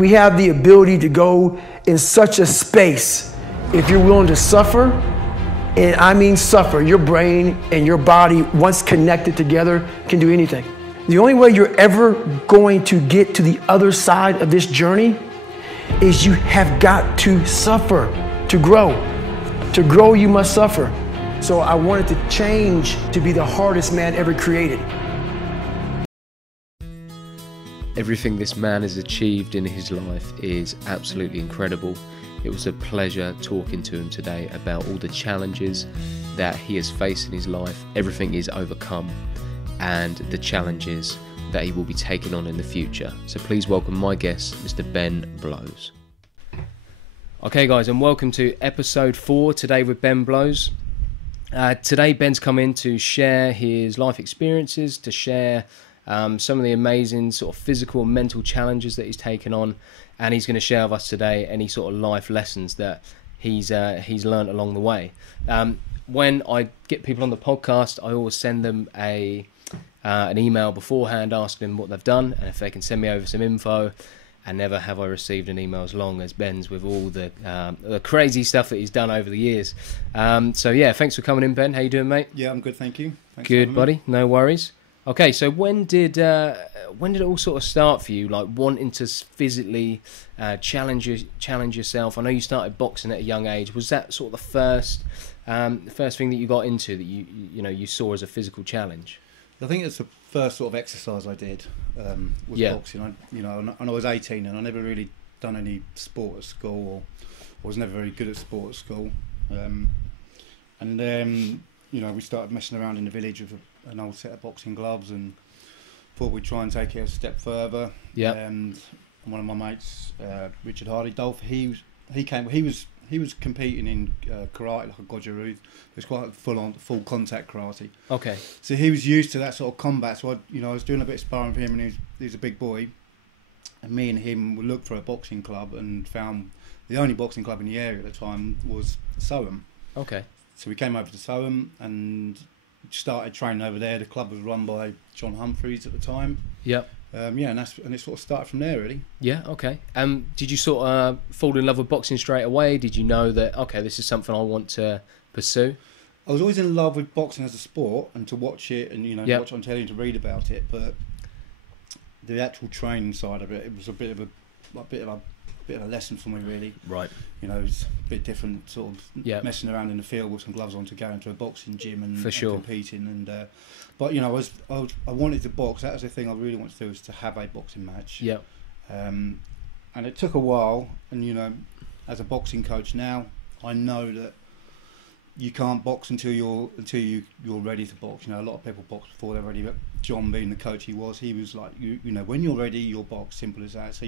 We have the ability to go in such a space if you're willing to suffer, and I mean suffer. Your brain and your body, once connected together, can do anything. The only way you're ever going to get to the other side of this journey is you have got to suffer to grow. To grow, you must suffer. So I wanted to change to be the hardest man ever created. Everything this man has achieved in his life is absolutely incredible. It was a pleasure talking to him today about all the challenges that he has faced in his life, everything he's overcome, and the challenges that he will be taking on in the future. So please welcome my guest, Mr. Ben Blows. Okay guys, and welcome to episode 4 today with Ben Blows. Today Ben's come in to share his life experiences, to share some of the amazing sort of physical and mental challenges that he's taken on, and he's going to share with us today any sort of life lessons that he's learned along the way. When I get people on the podcast, I always send them an email beforehand asking them what they've done and if they can send me over some info. And never have I received an email as long as Ben's with all the crazy stuff that he's done over the years. So yeah, thanks for coming in, Ben. How you doing, mate? Yeah, I'm good, thank you. Thanks good, buddy. No worries. Okay, so when did it all sort of start for you? Like wanting to physically challenge yourself. I know you started boxing at a young age. Was that sort of the first thing that you got into that you saw as a physical challenge? I think it's the first sort of exercise I did was boxing. And I was 18 and I never really done any sport at school, or was never very good at sport at school. And then we started messing around in the village with an old set of boxing gloves and thought we'd try and take it a step further. Yeah. And one of my mates, Richard Hardy Dolph, he was competing in karate, like a goju-ryu. It was quite full contact karate. Okay. So he was used to that sort of combat. So I was doing a bit of sparring for him, and he was a big boy. And me and him would look for a boxing club and found the only boxing club in the area at the time was Soham. Okay. So we came over to Soham and started training over there. The club was run by John Humphreys at the time. Yep. And it sort of started from there, really. Yeah, okay. Did you sort of fall in love with boxing straight away? Did you know that, okay, this is something I want to pursue? I was always in love with boxing as a sport, and to watch it and, watch on telly and to read about it, but the actual training side of it, it was a bit of a lesson for me, really. Right. It's a bit different, sort of messing around in the field with some gloves on to go into a boxing gym and competing. And but I wanted to box. That was the thing I really wanted to do, was to have a boxing match. Yeah. And it took a while. And as a boxing coach now, I know that you can't box until you're ready to box. A lot of people box before they're ready, but John, being the coach he was like, when you're ready, you'll box. Simple as that. So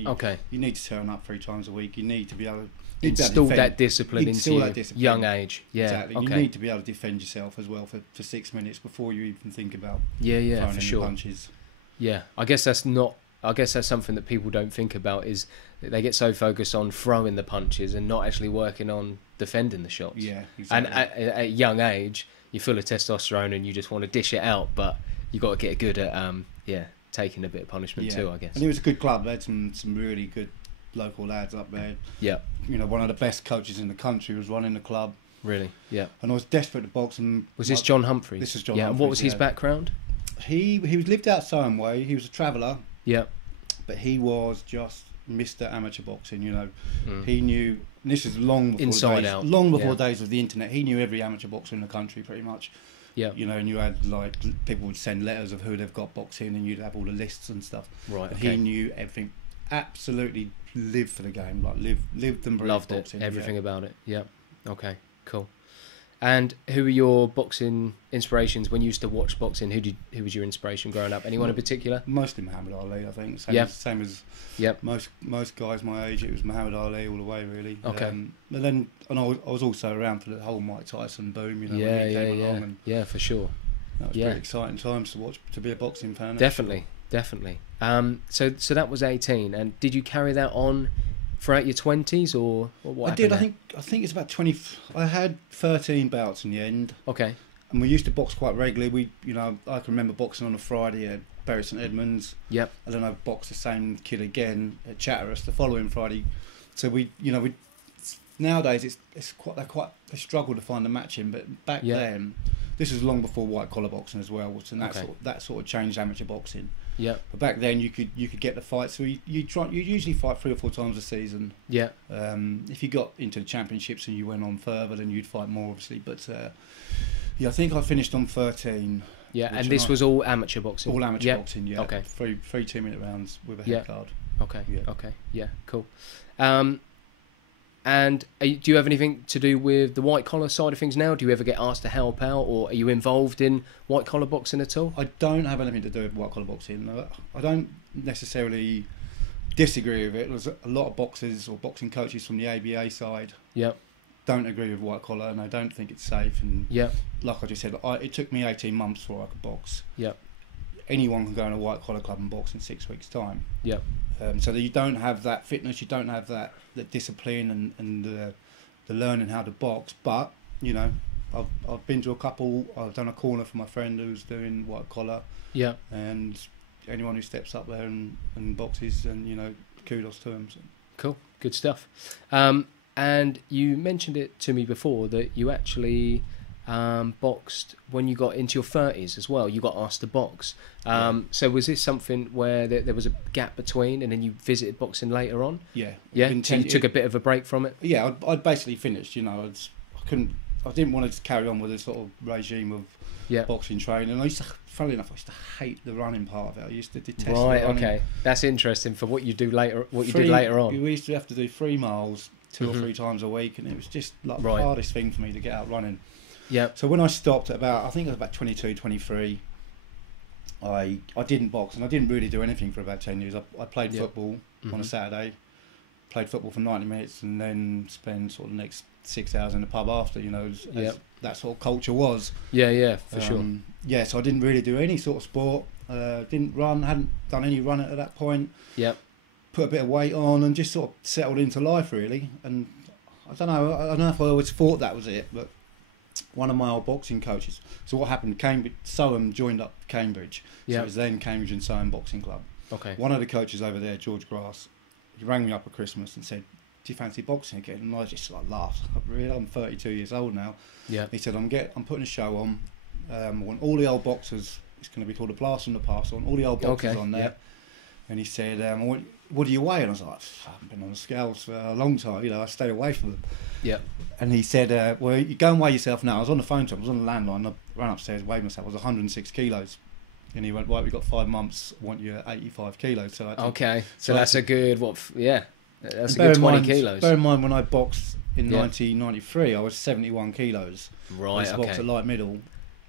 you need to turn up 3 times a week. You need to be able to instill that discipline into your young age. Yeah, exactly. Okay. You need to be able to defend yourself as well for 6 minutes before you even think about throwing any punches. Yeah, I guess that's something that people don't think about, is that they get so focused on throwing the punches and not actually working on defending the shots. Yeah, exactly. And at a young age, you're full of testosterone and you just want to dish it out, but you got to get good at taking a bit of punishment too, I guess. And it was a good club. They had some really good local lads up there. Yeah. One of the best coaches in the country was running the club. Really? Yeah. And I was desperate to box. And was this John Humphreys? This is John Humphreys. And what was his background? He lived out Soham way. He was a traveller. Yeah. But he was just Mr. Amateur Boxing. He knew. And this is long before days of the internet. He knew every amateur boxer in the country pretty much. Yeah. And you had, like, people would send letters of who they've got boxing, and you'd have all the lists and stuff. Right. And he knew everything. Absolutely lived for the game. Like lived and breathed boxing. Loved it. Everything about it. Yeah. Okay. Cool. And who were your boxing inspirations when you used to watch boxing? Who was your inspiration growing up? Anyone in particular? Mostly Muhammad Ali, I think. Same as most guys my age. It was Muhammad Ali all the way, really. Okay. But then, and I was also around for the whole Mike Tyson boom. When he came along, and yeah, for sure. That was pretty exciting times to watch, to be a boxing fan. Definitely. So that was 18, and did you carry that on throughout your 20s, or what? I did. I think it's about 20. I had 13 bouts in the end. Okay. And we used to box quite regularly. I can remember boxing on a Friday at Bury St Edmunds. Yep. And then I boxed the same kid again at Chatteris the following Friday. So we nowadays they struggle to find the matching, but back then, this was long before white collar boxing as well, and that sort of changed amateur boxing. Yeah. But back then you could get the fights. So you usually fight 3 or 4 times a season. Yeah. If you got into the championships and you went on further, then you'd fight more, obviously. But I think I finished on 13. Yeah, and this was all amateur boxing. All amateur boxing. Yeah. Okay. Three 2-minute rounds with a head card. Okay. Yeah. Okay. Yeah. Cool. And do you have anything to do with the white collar side of things now? Do you ever get asked to help out, or are you involved in white collar boxing at all? I don't have anything to do with white collar boxing. I don't necessarily disagree with it. There's a lot of boxers or boxing coaches from the ABA side. Yeah. Don't agree with white collar, and I don't think it's safe. And like I just said, it took me 18 months before I could box. Yeah. Anyone can go in a white collar club and box in 6 weeks' time. Yeah. So that you don't have that fitness, you don't have that discipline and the learning how to box. But I've been to a couple. I've done a corner for my friend who's doing white collar. Yeah. And anyone who steps up there and boxes, and kudos to him. So. Cool, good stuff. And you mentioned it to me before that you actually boxed when you got into your 30s as well. You got asked to box. So was this something where there was a gap between, and then you visited boxing later on? Yeah. Yeah. So you took a bit of a break from it. Yeah, I'd basically finished. I didn't want to carry on with this sort of regime of boxing training. Funnily enough, I used to hate the running part of it. I used to detest the running. Okay, that's interesting for what you do later. What you did later on. We used to have to do 3 miles 2 or 3 times a week, and it was just like the hardest thing for me to get out running. Yeah. So when I stopped at I think it was about 22, 23, I didn't box, and I didn't really do anything for about 10 years. I played football on a Saturday, played football for 90 minutes, and then spent sort of the next 6 hours in the pub after, as that sort of culture was. Yeah, for sure. Yeah, so I didn't really do any sort of sport. Didn't run, hadn't done any running at that point. Yep. Put a bit of weight on and just sort of settled into life, really. And I don't know if I always thought that was it, but one of my old boxing coaches. So what happened? Soham joined up Cambridge. So it was then Cambridge and Soham Boxing Club. Okay. One of the coaches over there, George Grass, he rang me up at Christmas and said, "Do you fancy boxing again?" And I just laughed. I'm 32 years old now. Yeah. He said, "I'm putting a show on. I want all the old boxers. It's going to be called a Blast from the Past. I want all the old boxers on there." Yep. And he said, "What do you weigh?" And I was like, "I haven't been on the scales for a long time. I stay away from them." Yeah. And he said, "Well, you go and weigh yourself now." I was on the phone to him. I was on the landline. I ran upstairs, weighed myself. I was 106 kilos. And he went, "Right, we've got 5 months. I want you at 85 kilos." So that's a good that's a good 20 kilos. Bear in mind, when I boxed in 1993, I was 71 kilos. Right. I boxed at light middle.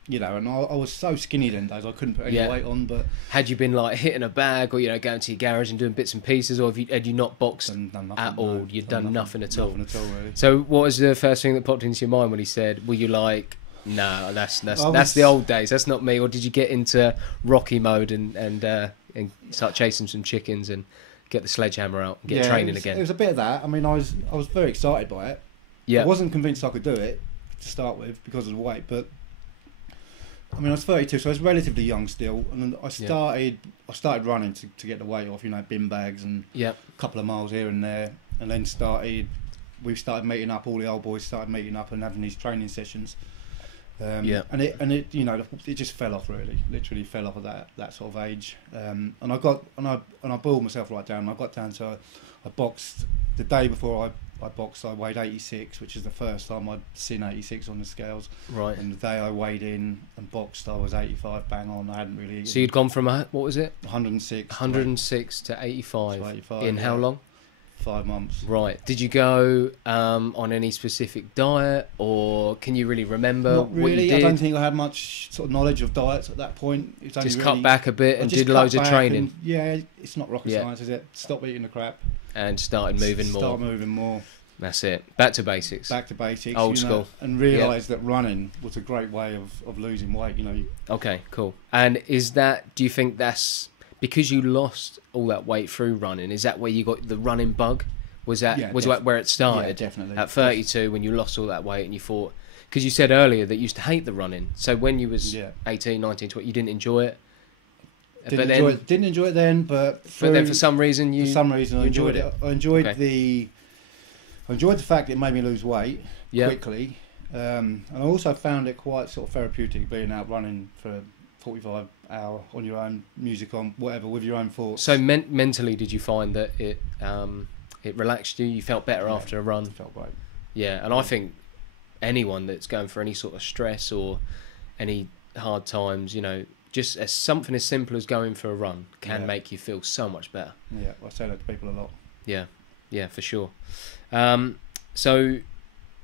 And I was so skinny then days, I couldn't put any weight on. But had you been like hitting a bag, or going to your garage and doing bits and pieces, or had you not boxed at all? No, you'd done nothing at all. Nothing at all, really. So what was the first thing that popped into your mind when he said? Were you like, "No, that's the old days. That's not me"? Or did you get into Rocky mode and start chasing some chickens and get the sledgehammer out and get training again? It was a bit of that. I mean, I was very excited by it. Yeah. I wasn't convinced I could do it to start with because of the weight, but. I mean, I was 32, so I was relatively young still, and I started running to get the weight off, bin bags and a couple of miles here and there, and then we started meeting up. All the old boys started meeting up and having these training sessions, and it just fell off, really, literally fell off at that sort of age, and I boiled myself right down. I got down to I boxed the day before I boxed. I weighed 86, which is the first time I'd seen 86 on the scales. Right. And the day I weighed in and boxed, I was 85, bang on. I hadn't really eaten. So you'd gone from, what was it? 106. 106 to 85. In how long? 5 months. Right. Did you go on any specific diet, or can you really remember? Not really. What you did? I don't think I had much sort of knowledge of diets at that point. It was just cut back a bit and did loads of training. It's not rocket science, is it? Stop eating the crap. And started moving more. Start moving more. That's it. Back to basics. Old school. And realised that running was a great way of losing weight. Okay, cool. And do you think that's because you lost all that weight through running? Is that where you got the running bug? Was that where it started? Yeah, definitely. At 32, when you lost all that weight and you thought, because you said earlier that you used to hate the running. So when you was 18, 19, 20, you didn't enjoy it. Didn't enjoy it then, but then for some reason I enjoyed it. I enjoyed okay. I enjoyed the fact it made me lose weight yeah. quickly, and I also found it quite sort of therapeutic being out running for 45 hour on your own, music on, whatever, with your own thoughts. So mentally, did you find that it relaxed you? You felt better after a run? Felt great. Yeah, and I think anyone that's going for any sort of stress or any hard times, you know, just something as simple as going for a run can make you feel so much better. Yeah, I say that to people a lot. Yeah, for sure. So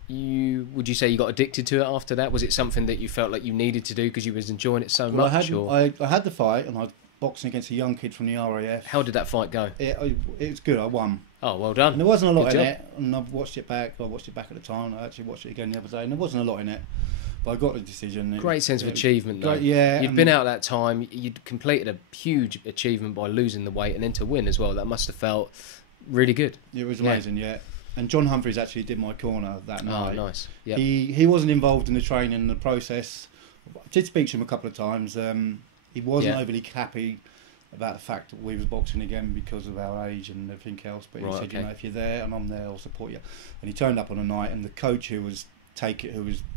would you say you got addicted to it after that? Was it something that you felt like you needed to do because you was enjoying it so much? I had the fight, and I was boxing against a young kid from the RAF. How did that fight go? It was good. I won. Oh, well done. And there wasn't a lot in it, and I've watched it back. I watched it back at the time. I actually watched it again the other day, and there wasn't a lot in it. But I got the decision. Great sense of achievement, though. Yeah. You'd been out that time. You'd completed a huge achievement by losing the weight, and then to win as well. That must have felt really good. It was amazing, yeah. And John Humphreys actually did my corner that night. Oh, nice. Yep. He wasn't involved in the training and the process. I did speak to him a couple of times. He wasn't overly happy about the fact that we was boxing again because of our age and everything else. But he said, you know, if you're there and I'm there, I'll support you. And he turned up on a night, and the coach who was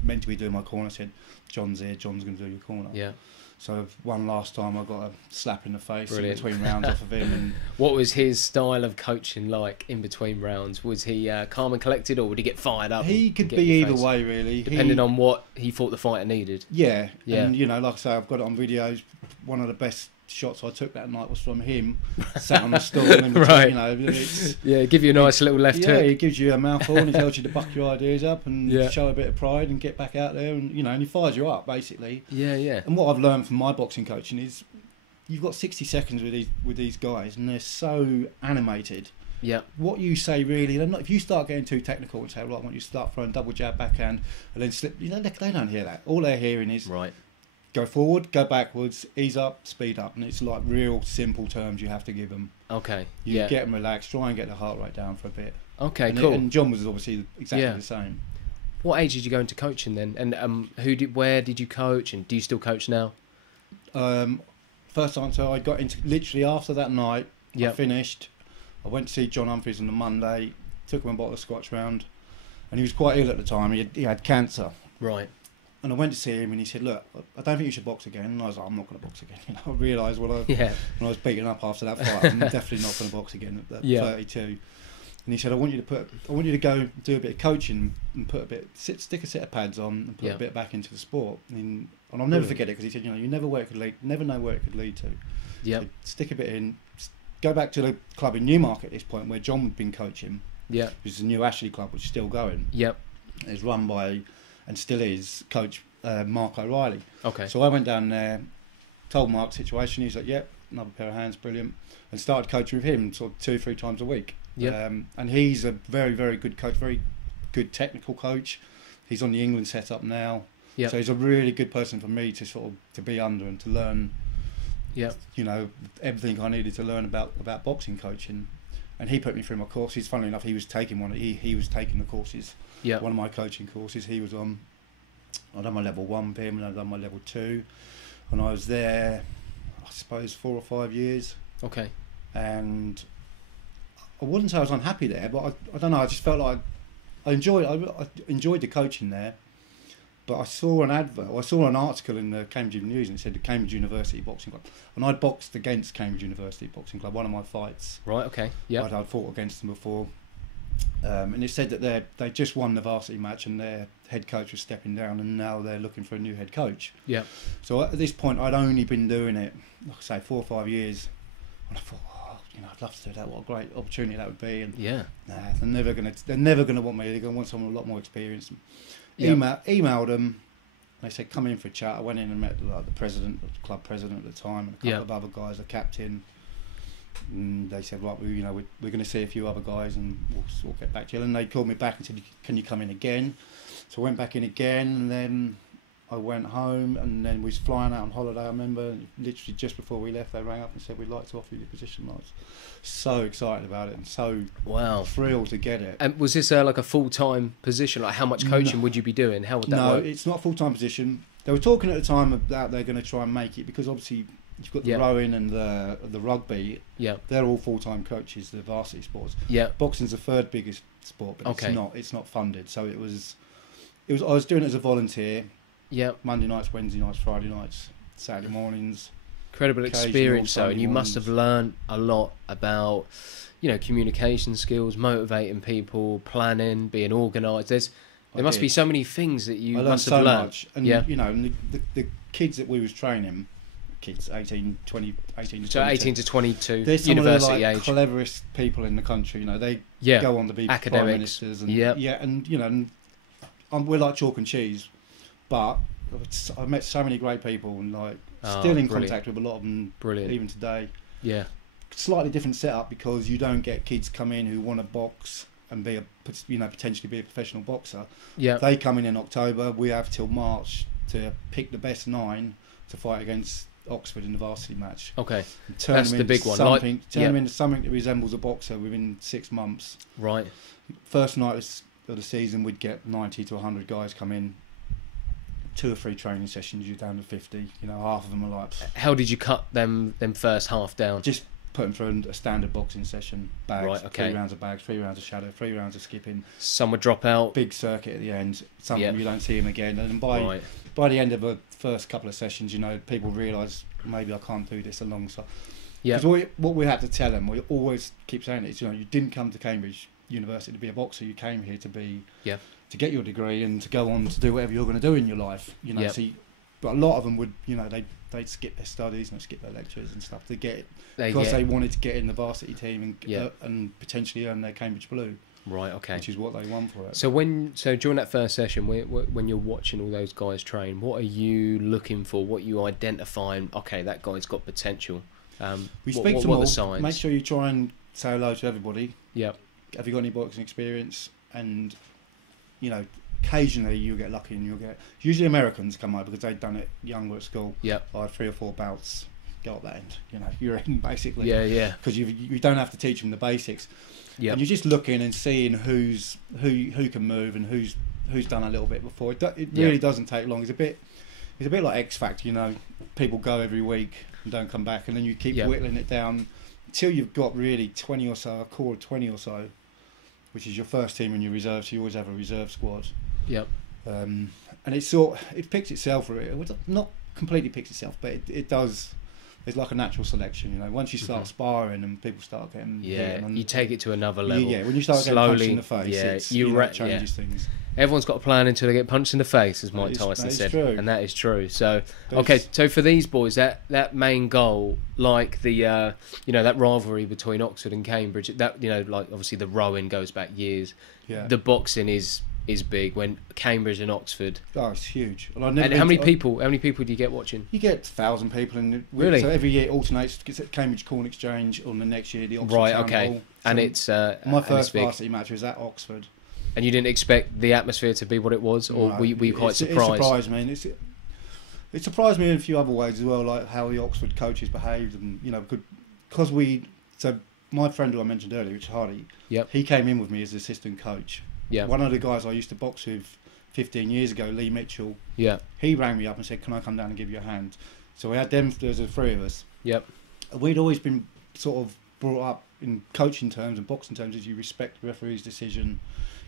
meant to be doing my corner said, John's here, John's going to do your corner. Yeah. So one last time I got a slap in the face in Brilliant. between rounds off of him. And what was his style of coaching like in between rounds? Was he calm and collected, or would he get fired up? He could be either way, really. Depending on what he thought the fighter needed. Yeah. And, you know, like I say, I've got it on videos. One of the best shots I took that night was from him, sat on the stool. And right. You know, give you a nice little left hook. Yeah, he gives you a mouthful and he tells you to buck your ideas up and show a bit of pride and get back out there, and you know, and he fires you up basically. Yeah. And what I've learned from my boxing coaching is you've got 60 seconds with these guys, and they're so animated. Yeah. What you say really, they're not, if you start getting too technical and say, right, I want you to start throwing double jab backhand and then slip, you know, they don't hear that. All they're hearing is go forward, go backwards, ease up, speed up, and it's like real simple terms you have to give them. Okay. You get them relaxed, try and get the heart rate down for a bit. Okay, cool. And John was obviously exactly the same. What age did you go into coaching then? And where did you coach, and do you still coach now? First time, so I got into literally after that night. I finished. I went to see John Humphreys on the Monday. Took him a bottle of scotch round, and he was quite ill at the time. He had cancer. Right. And I went to see him, and he said, "Look, I don't think you should box again." And I was like, "I'm not going to box again." You know, I realised when I was beaten up after that fight, I'm definitely not going to box again at 32. And he said, "I want you to go do a bit of coaching and put stick a set of pads on and put a bit back into the sport." And I'll never forget it, because he said, "You know, you never know where it could lead to. Yeah, so stick a bit in. Go back to the club in Newmarket at this point where John had been coaching. Yeah, which is the new Ashley club, which is still going. Yep, it's run by." And still is Coach Mark O'Reilly. Okay. So I went down there, told Mark the situation. He's like, "Yep, another pair of hands, brilliant," and started coaching with him sort of 2-3 times a week. Yeah. And he's a very, very good coach, very good technical coach. He's on the England setup now. Yeah. So he's a really good person for me to sort of to be under and to learn. Yeah. You know, everything I needed to learn about boxing coaching. And he put me through my courses. Funnily enough, he was taking one. He was taking the courses. Yeah. One of my coaching courses. He was on. I done my level 1 with him, and I done my level 2, and I was there, I suppose, 4 or 5 years. Okay. And I wouldn't say I was unhappy there, but I don't know. I just felt like I enjoyed the coaching there. But I saw an advert, or I saw an article in the Cambridge Evening News, and it said the Cambridge University Boxing Club. And I'd boxed against Cambridge University Boxing Club, one of my fights. Right, okay, yeah. I'd fought against them before. And it said that they just won the varsity match, and their head coach was stepping down, and now they're looking for a new head coach. Yeah. So at this point, I'd only been doing it, like I say, 4 or 5 years. And I thought, I'd love to do that. What a great opportunity that would be. And they're never gonna want me. They're gonna want someone with a lot more experience. Emailed them. They said, "Come in for a chat." I went in and met the president, the club president at the time, and a couple of other guys, the captain. And they said, "Right, we're going to see a few other guys, and we'll get back to you." And they called me back and said, "Can you come in again?" So I went back in again, and then I went home, and then we was flying out on holiday. I remember literally just before we left, they rang up and said, "We'd like to offer you the position." I was so excited about it and so thrilled to get it. And was this like a full-time position? Like, how much coaching would you be doing? How would that work? No, it's not a full-time position. They were talking at the time about they're going to try and make it, because obviously you've got the rowing and the rugby. Yeah, they're all full-time coaches. The varsity sports. Yeah, boxing's the third biggest sport, but it's not funded. So it was. I was doing it as a volunteer. Yeah, Monday nights, Wednesday nights, Friday nights, Saturday mornings. Incredible experience, though, and you must have learned a lot about, communication skills, motivating people, planning, being organised. There must be so many things that you must have learned. Much. And and the kids that we was training, kids 18 to 22, they're some university of the age, cleverest people in the country. They go on to be academics, prime ministers, and we're like chalk and cheese. But I've met so many great people, and still in contact with a lot of them, even today. Yeah, slightly different setup because you don't get kids come in who want to box and be potentially be a professional boxer. Yeah, they come in October. We have till March to pick the best 9 to fight against Oxford in the varsity match. Okay, that's the big one. Turn them into something that resembles a boxer within 6 months. Right. First night of the season, we'd get 90 to 100 guys come in. 2 or 3 training sessions, you're down to 50. Half of them are like. How did you cut them first half down? Just put them through a standard boxing session. Bags, right, okay. 3 rounds of bags, 3 rounds of shadow, 3 rounds of skipping. Some would drop out. Big circuit at the end. Some of them you don't see them again. And by the end of the first couple of sessions, people realise maybe I can't do this alongside. Yeah. Because what we had to tell them, we always keep saying it, is you didn't come to Cambridge University to be a boxer. You came here to be to get your degree and to go on to do whatever you're going to do in your life. But a lot of them would, they'd skip their studies and skip their lectures and stuff to get because they wanted to get in the varsity team and potentially earn their Cambridge Blue. Right. Okay. Which is what they won for it. So during that first session, when you're watching all those guys train, what are you looking for? What are you identifying? Okay, that guy's got potential. We speak to them all. Make sure you try and say hello to everybody. Yeah. Have you got any boxing experience? And occasionally you get lucky and usually Americans come over because they've done it younger at school. Yeah. I had 3 or 4 bouts, go up that end. You're in basically. Yeah, yeah. Because you don't have to teach them the basics. Yeah. And you're just looking and seeing who can move and who's done a little bit before. It really doesn't take long. It's a bit like X Factor. People go every week and don't come back, and then you keep whittling it down until you've got really 20 or so, a core of 20 or so, which is your first team and your reserve. So you always have a reserve squad. Yep. And it picks itself. Not completely picks itself, but it does. It's like a natural selection, Once you start sparring and people start getting you take it to another level. Yeah, when you start getting punched in the face, it changes things. Everyone's got a plan until they get punched in the face, as Mike Tyson said, and that is true. So, so for these boys, that main goal, like the that rivalry between Oxford and Cambridge, that like obviously the rowing goes back years. Yeah. The boxing is big when Cambridge and Oxford. Oh, it's huge. Well, and how many people do you get watching? You get 1,000 people in. Really? So every year it alternates. It's at Cambridge Corn Exchange, on the next year the Oxford Town Hall. And it's my first varsity match was at Oxford. And you didn't expect the atmosphere to be what it was, or were you quite surprised? It surprised me. And it surprised me in a few other ways as well, like how the Oxford coaches behaved, and because my friend who I mentioned earlier, Rich Hardy, he came in with me as assistant coach. Yeah. One of the guys I used to box with 15 years ago, Lee Mitchell. Yeah. He rang me up and said, "Can I come down and give you a hand?" So we had them. There's the 3 of us. Yep. We'd always been sort of brought up in coaching terms and boxing terms as you respect the referee's decision.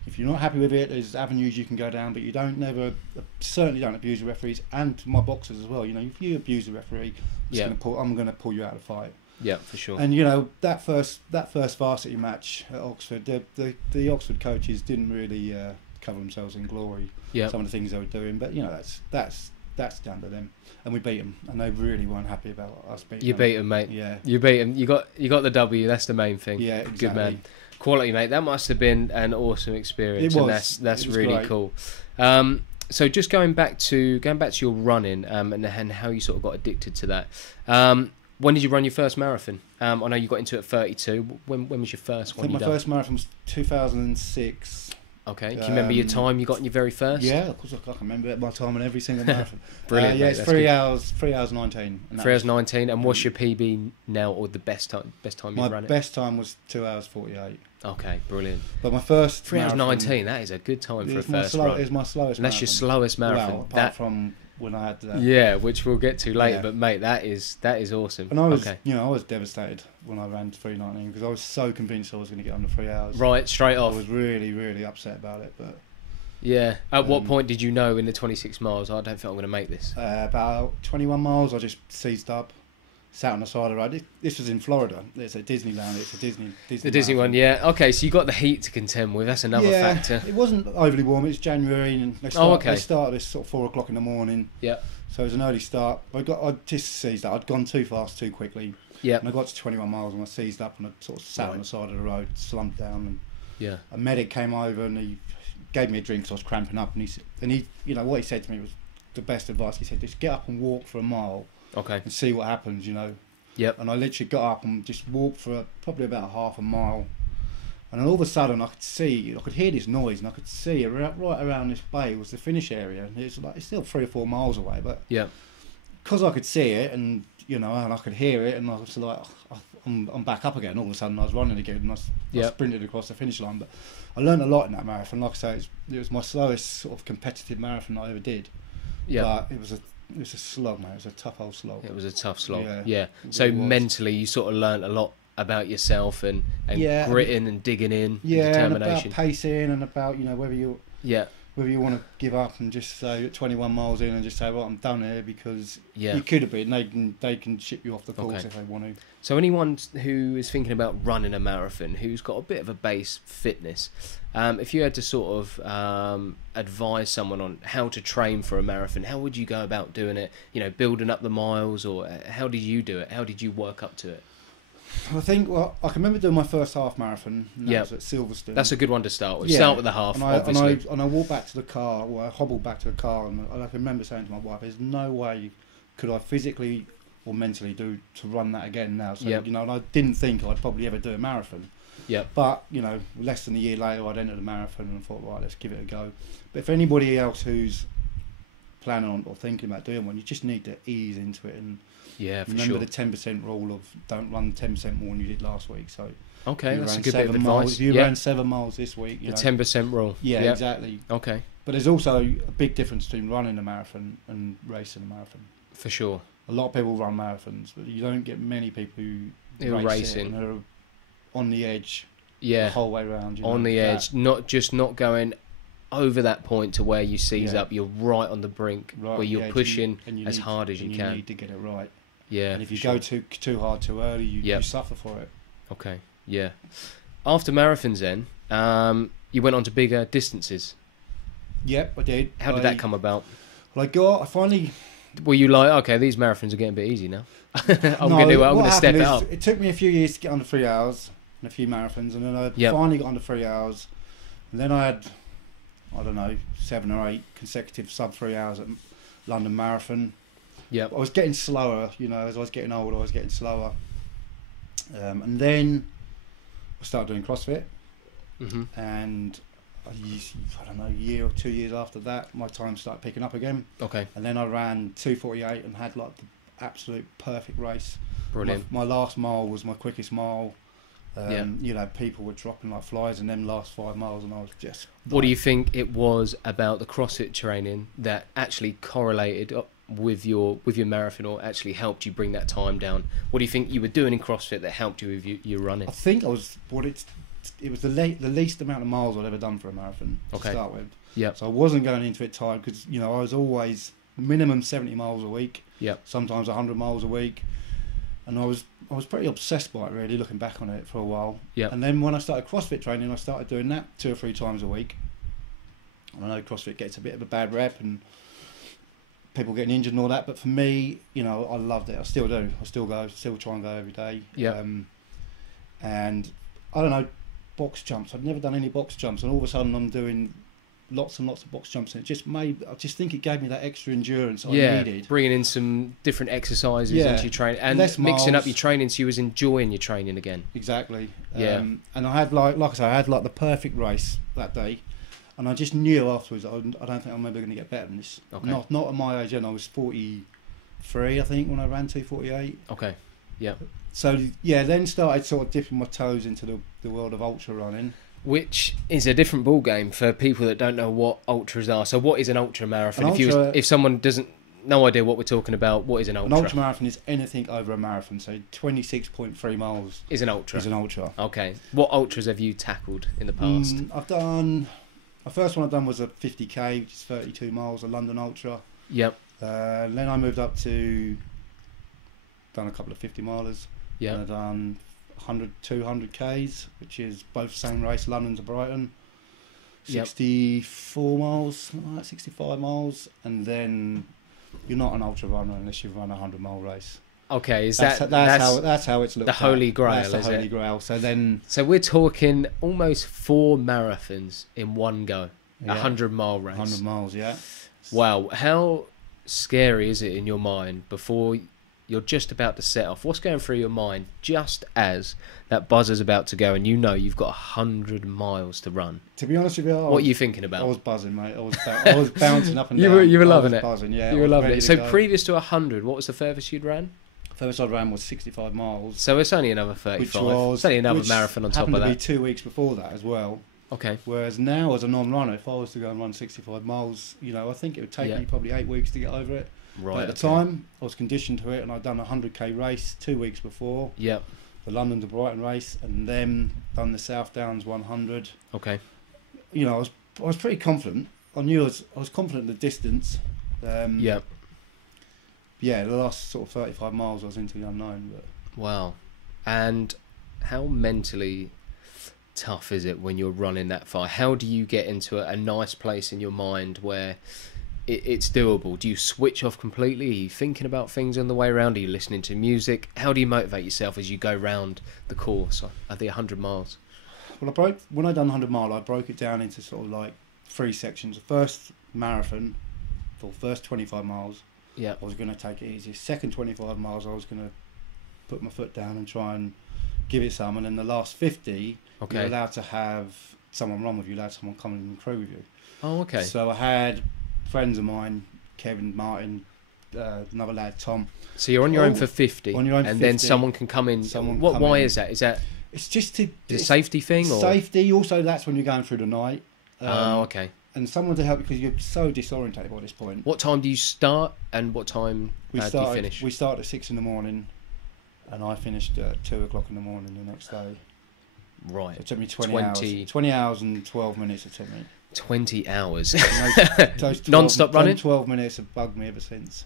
If you're not happy with it, there's avenues you can go down, but you certainly don't abuse the referees and my boxers as well. If you abuse the referee, I'm going to pull you out of the fight. Yeah, for sure. And that first varsity match at Oxford, the Oxford coaches didn't really cover themselves in glory. Yeah. Some of the things they were doing, but that's down to them. And we beat them, and they really weren't happy about us beating them. You beat them, mate. Yeah. You beat them. You got the W. That's the main thing. Yeah, exactly. Good man. Quality, mate. That must have been an awesome experience. It was. And that's really great. Cool. So just going back to your running, and how you sort of got addicted to that. When did you run your first marathon? I know you got into it at 32. When was your first one? I think my first marathon was 2006. Okay. Do you remember your time you got in your very first? Yeah, of course I can remember my time on every single marathon. Brilliant. Yeah, it's 3 hours 19. 3 hours 19. And what's your PB now, or the best time you've run it? My best time was 2 hours 48. Okay, brilliant. But my first 3 hours 19. That is a good time for a first run. It's my slowest. And that's your slowest marathon. Well, apart from when I had that. Yeah, which we'll get to later. Yeah. But mate, that is awesome. And I was, okay. I was devastated when I ran 3:19 because I was so convinced I was going to get under 3 hours. Right, straight off. I was really, really upset about it. But yeah, at what point did you know in the 26 miles? I don't think I'm going to make this. About 21 miles, I just seized up. Sat on the side of the road. This was in Florida. It's a Disneyland. It's a Disney. The Disney one, yeah. Okay, so you got the heat to contend with. That's another factor. It wasn't overly warm. It's January, and they started this sort of 4 o'clock in the morning. Yeah. So it was an early start. I just seized up. I'd gone too fast, too quickly. Yeah. And I got to 21 miles, and I seized up, and I sort of sat on the side of the road, slumped down, and yeah. a medic came over, and he gave me a drink because I was cramping up, and he, what he said to me was the best advice. He said, just get up and walk for a mile. Okay. And see what happens, Yep. And I literally got up and just walked for probably about half a mile. And then all of a sudden I could hear this noise, and I could see right around this bay was the finish area. And it's still 3 or 4 miles away, but yeah, because I could see it and and I could hear it, and I was like, I'm back up again. All of a sudden I was running again, and I sprinted across the finish line. But I learned a lot in that marathon. Like I say, it was my slowest sort of competitive marathon I ever did. Yeah. But it was a slog, man. It was a tough old slog. It was a tough slog. Yeah. So mentally, you sort of learnt a lot about yourself and gritting and digging in. Yeah, and and determination. about pacing, and about whether you want to give up and just say 21 miles in and just say, well, I'm done here, because you could have been. They can ship you off the course if they want to. So anyone who is thinking about running a marathon, who's got a bit of a base fitness, if you had to sort of advise someone on how to train for a marathon, how would you go about doing it? Building up the miles, or how did you do it? How did you work up to it? I think, I can remember doing my first half marathon. That was at Silverstone. That's a good one to start with. Start with the half, obviously. And I walked back to the car, I hobbled back to the car, and I can remember saying to my wife, there's no way could I physically or mentally do to run that again now. So, and I didn't think I'd probably ever do a marathon. Yeah. But, less than a year later, I'd entered a marathon and thought, right, let's give it a go. But if anybody else who's planning on or thinking about doing one, you just need to ease into it and remember the 10% rule of don't run 10% more than you did last week. So that's a good bit of advice. If you ran 7 miles this week, the 10% rule. Yeah, exactly. Okay. But there's also a big difference between running a marathon and racing a marathon. For sure. A lot of people run marathons, but you don't get many people who race it and are on the edge the whole way around. On the edge, not going over that point to where you seize up. You're right on the brink, where you're pushing as hard as you can. You need to get it right. Yeah. And if you go too hard too early, you suffer for it. Okay. Yeah. After marathons, then you went on to bigger distances. Yep, I did. How did that come about? Well, I finally. Were you like, okay, these marathons are getting a bit easy now? I'm going to step it up. It took me a few years to get under 3 hours and a few marathons, and then I finally got under 3 hours, and then I had, 7 or 8 consecutive sub 3 hours at London Marathon. Yeah, I was getting slower, as I was getting older, I was getting slower, and then I started doing CrossFit, and a year or 2 years after that, my time started picking up again. Okay. And then I ran 2:48 and had the absolute perfect race. Brilliant. My last mile was my quickest mile. People were dropping like flies in them last 5 miles, and I was just. What do you think it was about the CrossFit training that actually correlated with your marathon, or actually helped you bring that time down? What do you think you were doing in CrossFit that helped you with your running? I think it was the least amount of miles I'd ever done for a marathon to start with. Yeah. So I wasn't going into it tired, because I was always minimum 70 miles a week. Yeah. Sometimes 100 miles a week, and I was pretty obsessed by it, really, looking back on it for a while. Yeah. And then when I started CrossFit training, I started doing that 2 or 3 times a week. I know CrossFit gets a bit of a bad rep and people getting injured and all that, but for me, I loved it. I still do. I still go. Still try and go every day. Yeah. And I don't know. Box jumps. I'd never done any box jumps, and all of a sudden I'm doing lots and lots of box jumps, and I just think it gave me that extra endurance I needed. Bringing in some different exercises into your training, and mixing up your training so you was enjoying your training again. Exactly. Yeah. And I had like I said, I had the perfect race that day, and I just knew afterwards I don't think I'm ever going to get better than this. Okay. Not at my age. I was 43, I think, when I ran 2:48. Okay. Yeah. So then started sort of dipping my toes into the world of ultra running, which is a different ball game for people that don't know what ultras are. So what is an ultra marathon? If someone doesn't no idea what we're talking about, what is an ultra? An ultra marathon is anything over a marathon. So 26.3 miles is an ultra. Is an ultra. Okay. What ultras have you tackled in the past? I've done. The first one I've done was a 50k, which is 32 miles, a London Ultra. Yep. Then I moved up to. Done a couple of 50 milers. Yeah. And I've done 100, 200Ks, which is both same race, London to Brighton. 64 miles, something like 65 miles. And then you're not an ultra runner unless you run a 100-mile race. Okay, that's how it's looked the Holy Grail, that's the Holy Grail. So we're talking almost 4 marathons in one go. A 100-mile race. 100 miles, yeah. Wow. How scary is it in your mind before you're just about to set off? What's going through your mind just as that buzzer's about to go and you know you've got 100 miles to run? To be honest with you, what are you thinking about? I was buzzing, mate. I was bouncing up and down. You were loving it. Buzzing, yeah. You were loving it. So previous to 100, what was the furthest you'd ran? First I ran was 65 miles. So it's only another 35. It's only another marathon on top of that. Happened to be 2 weeks before that as well. Okay. Whereas now, as a non-runner, if I was to go and run 65 miles, you know, I think it would take me probably 8 weeks to get over it. Right. But at the time, I was conditioned to it, and I'd done a 100k race 2 weeks before. Yep. The London to Brighton race, and then done the South Downs 100. Okay. You know, I was pretty confident. I knew I was confident in the distance. Yep. Yeah, the last sort of 35 miles I was into the unknown. But. Wow. And how mentally tough is it when you're running that far? How do you get into a nice place in your mind where it's doable? Do you switch off completely? Are you thinking about things on the way around? Are you listening to music? How do you motivate yourself as you go round the course of the 100 miles? Well, when I done 100 mile, I broke it down into sort of like 3 sections. The first marathon, for the first 25 miles, I was going to take it easy. Second 25 miles, I was going to put my foot down and try and give it some. And then the last 50, you're allowed to have someone run with you, allowed someone come in the crew with you. Oh, okay. So I had friends of mine, Kevin, Martin, another lad, Tom. So you're on your own for 50, on your own for 50, then someone can come in. Why is that? Is that? It's just to a safety thing, or safety. Also, that's when you're going through the night. Okay. And someone to help because you're so disorientated by this point. What time do you start, and what time do you finish? We start at 6 in the morning, and I finished at 2 o'clock in the morning the next day. Right. So it took me 20 hours. 20 hours and 12 minutes it took me. 20 hours. Those Non-stop running? 12 minutes have bugged me ever since.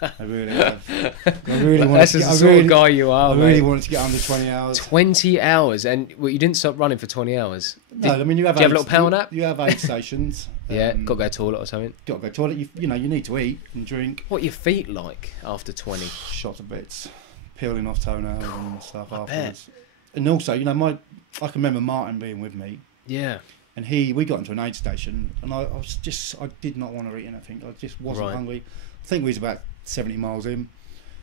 I really have. That's the sort of guy you are, I really wanted to get under 20 hours. 20 hours? And you didn't stop running for 20 hours? No, I mean, you have a little power nap? You have aid stations. Yeah, got to go to the toilet or something? Got to go to the toilet. You know, you need to eat and drink. What are your feet like after 20? Shot to bits. Peeling off toenails and stuff afterwards. Bet. And also, you know, I can remember Martin being with me. Yeah. And we got into an aid station, and I did not want to eat anything. I just wasn't hungry. I think we was about 70 miles in,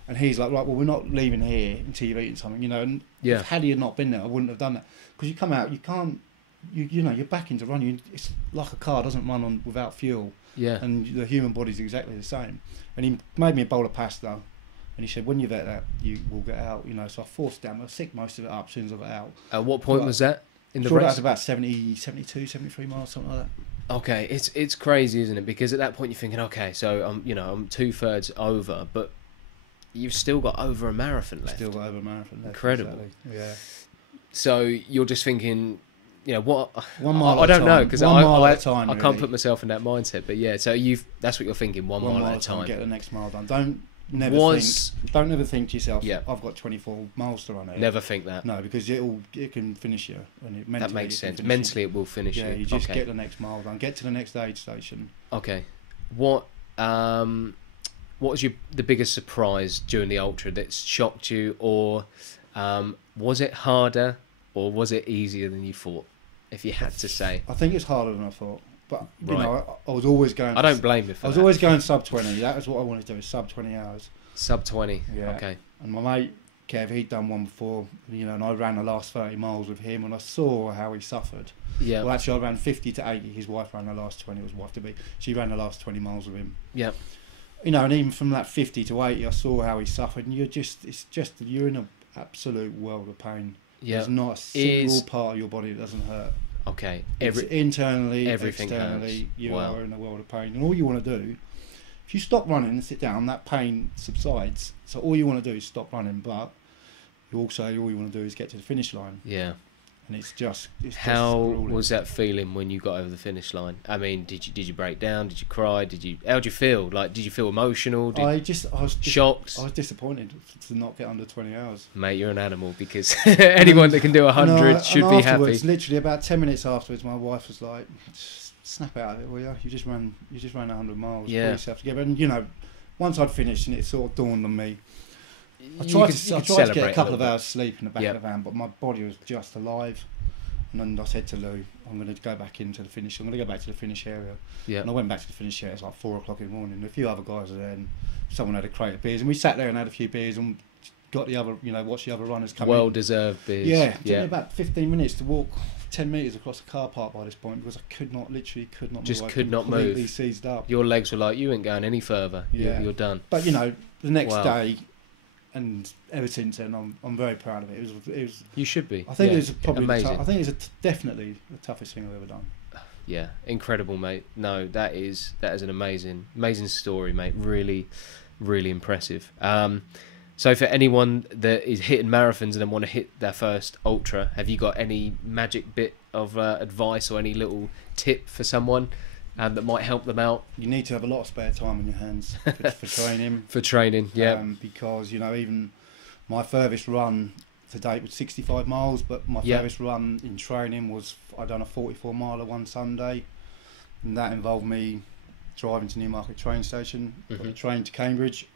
and he's like, right, well, we're not leaving here until you've eaten something, you know. And had he not been there, I wouldn't have done that. Because you come out, you can't, you know, you're back into running. It's like a car doesn't run on without fuel. Yeah. And the human body's exactly the same. And he made me a bowl of pasta, and he said, when you've ate that, you will get out, you know. So I forced it down. I sick most of it up as soon as I got out. At what point was that? In the race? That was about 70, 72, 73 miles, something like that. Okay, it's crazy, isn't it? Because at that point you're thinking, okay, so I'm 2/3 over, but you've still got over a marathon left. Still got over a marathon left. Incredible. Exactly. Yeah. So you're just thinking, you know, what? 1 mile. I don't know, because I can't really put myself in that mindset. But yeah, so that's what you're thinking. 1 mile at a time. Get the next mile done. Don't ever think to yourself, I've got 24 miles to run. Never think that. No, because it can finish you. And that makes sense. Mentally, it will finish you. Yeah, you just get the next mile done. Get to the next aid station. Okay. What was the biggest surprise during the ultra that shocked you, or was it harder, or was it easier than you thought? If you had to say, I think it's harder than I thought. But you know, I was always going. I don't blame you for that. I was always going sub 20. That was what I wanted to do. Is sub 20 hours. Sub 20. Yeah. Okay. And my mate Kev, he'd done one before, you know, and I ran the last 30 miles with him, and I saw how he suffered. Yeah. Well, actually, I ran 50 to 80. His wife ran the last 20. His wife to be. She ran the last 20 miles with him. Yeah. You know, and even from that 50 to 80, I saw how he suffered, and you're in an absolute world of pain. Yeah. There's not a single part of your body that doesn't hurt. Okay. Internally, everything externally, hurts. you are in a world of pain, and all you want to do if you stop running and sit down, that pain subsides. So all you want to do is stop running, but you also all you want to do is get to the finish line. Yeah. And it's just how grueling. Was that feeling when you got over the finish line? I mean, did you break down? Did you cry? How'd you feel? Like, did you feel emotional? I was shocked. I was disappointed to not get under 20 hours. Mate, you're an animal, because anyone that can do 100 should be happy. Literally about 10 minutes afterwards, my wife was like, "Snap out of it, will you? You just ran 100 miles. Yeah. Pull yourself together." And you know, once I'd finished, and it sort of dawned on me. I tried to get a couple of hours sleep in the back of the van, but my body was just alive. And then I said to Lou, I'm going to go back into the finish. I'm going to go back to the finish area. Yeah. And I went back to the finish area. It was like 4 o'clock in the morning. And a few other guys were there, and someone had a crate of beers, and we sat there and had a few beers and got the other, watched the other runners come in. Well-deserved beers. Yeah. It took me about 15 minutes to walk 10 metres across the car park by this point, because I could not move. Just could not move. Completely seized up. Your legs were like, you ain't going any further. Yeah. You're done. But the next day, and ever since then, I'm very proud of it. It was. You should be. I think it was probably amazing. I think it's definitely the toughest thing I've ever done. Yeah, incredible, mate. No, that is an amazing story, mate. Really, really impressive. So for anyone that is hitting marathons and then want to hit their first ultra, have you got any magic bit of advice or any little tip for someone that might help them out? You need to have a lot of spare time on your hands for training. For training, yeah. Because even my furthest run to date was 65 miles, but my furthest run in training was, I done a 44 miler one Sunday, and that involved me driving to Newmarket train station, got the train to Cambridge.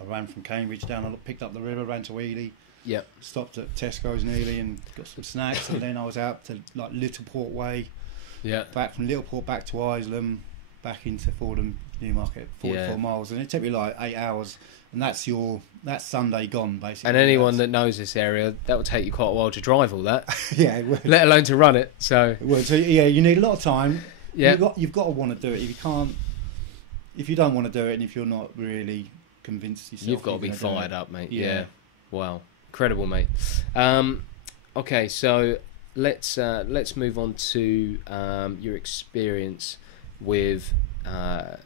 I ran from Cambridge down, I picked up the river, ran to Ely, stopped at Tesco's in Ely and got some snacks, and then I was out to like Littleport Way. Yeah. Back from Littleport back to Isleham, back into Fordham, Newmarket, 44 miles, and it took me like 8 hours, and that's Sunday gone basically. And anyone that knows this area, that will take you quite a while to drive all that. Yeah. Let alone to run it. So. So you need a lot of time. Yeah. You've got to want to do it. If you don't want to do it, and if you're not really convinced yourself, you've got to be fired up, mate. Yeah. Wow. Incredible, mate. Okay, so let's move on to your experience with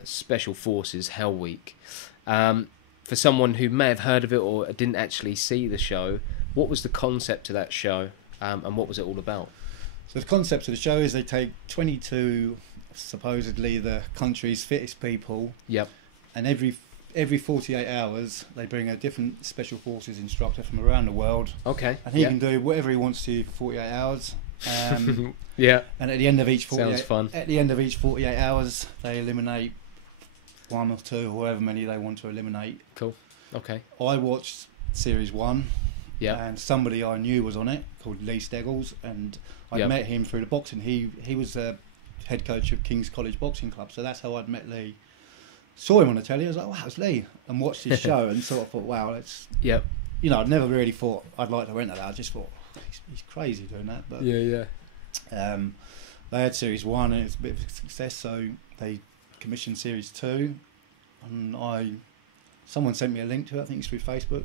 Special Forces Hell Week. For someone who may have heard of it or didn't actually see the show, what was the concept of that show, and what was it all about? So the concept of the show is they take 22 supposedly the country's fittest people. Yep. And every 48 hours they bring a different Special Forces instructor from around the world. Okay. And he can do whatever he wants to for 48 hours. Yeah. And at the end of each 48 sounds fun. At the end of each 48 hours they eliminate one or two or however many they want to eliminate. Cool. Okay. I watched series 1. Yeah. And somebody I knew was on it called Lee Steggles, and I met him through the boxing. He was head coach of King's College Boxing Club, so that's how I'd met Lee. Saw him on the telly, I was like, wow, it's Lee, and watched his show and sort of thought, wow, that's... Yep. I'd never really thought I'd like to enter that. I just thought, he's crazy doing that. But yeah. They had series 1 and it was a bit of a success, so they commissioned series 2, and someone sent me a link to it, I think it's through Facebook,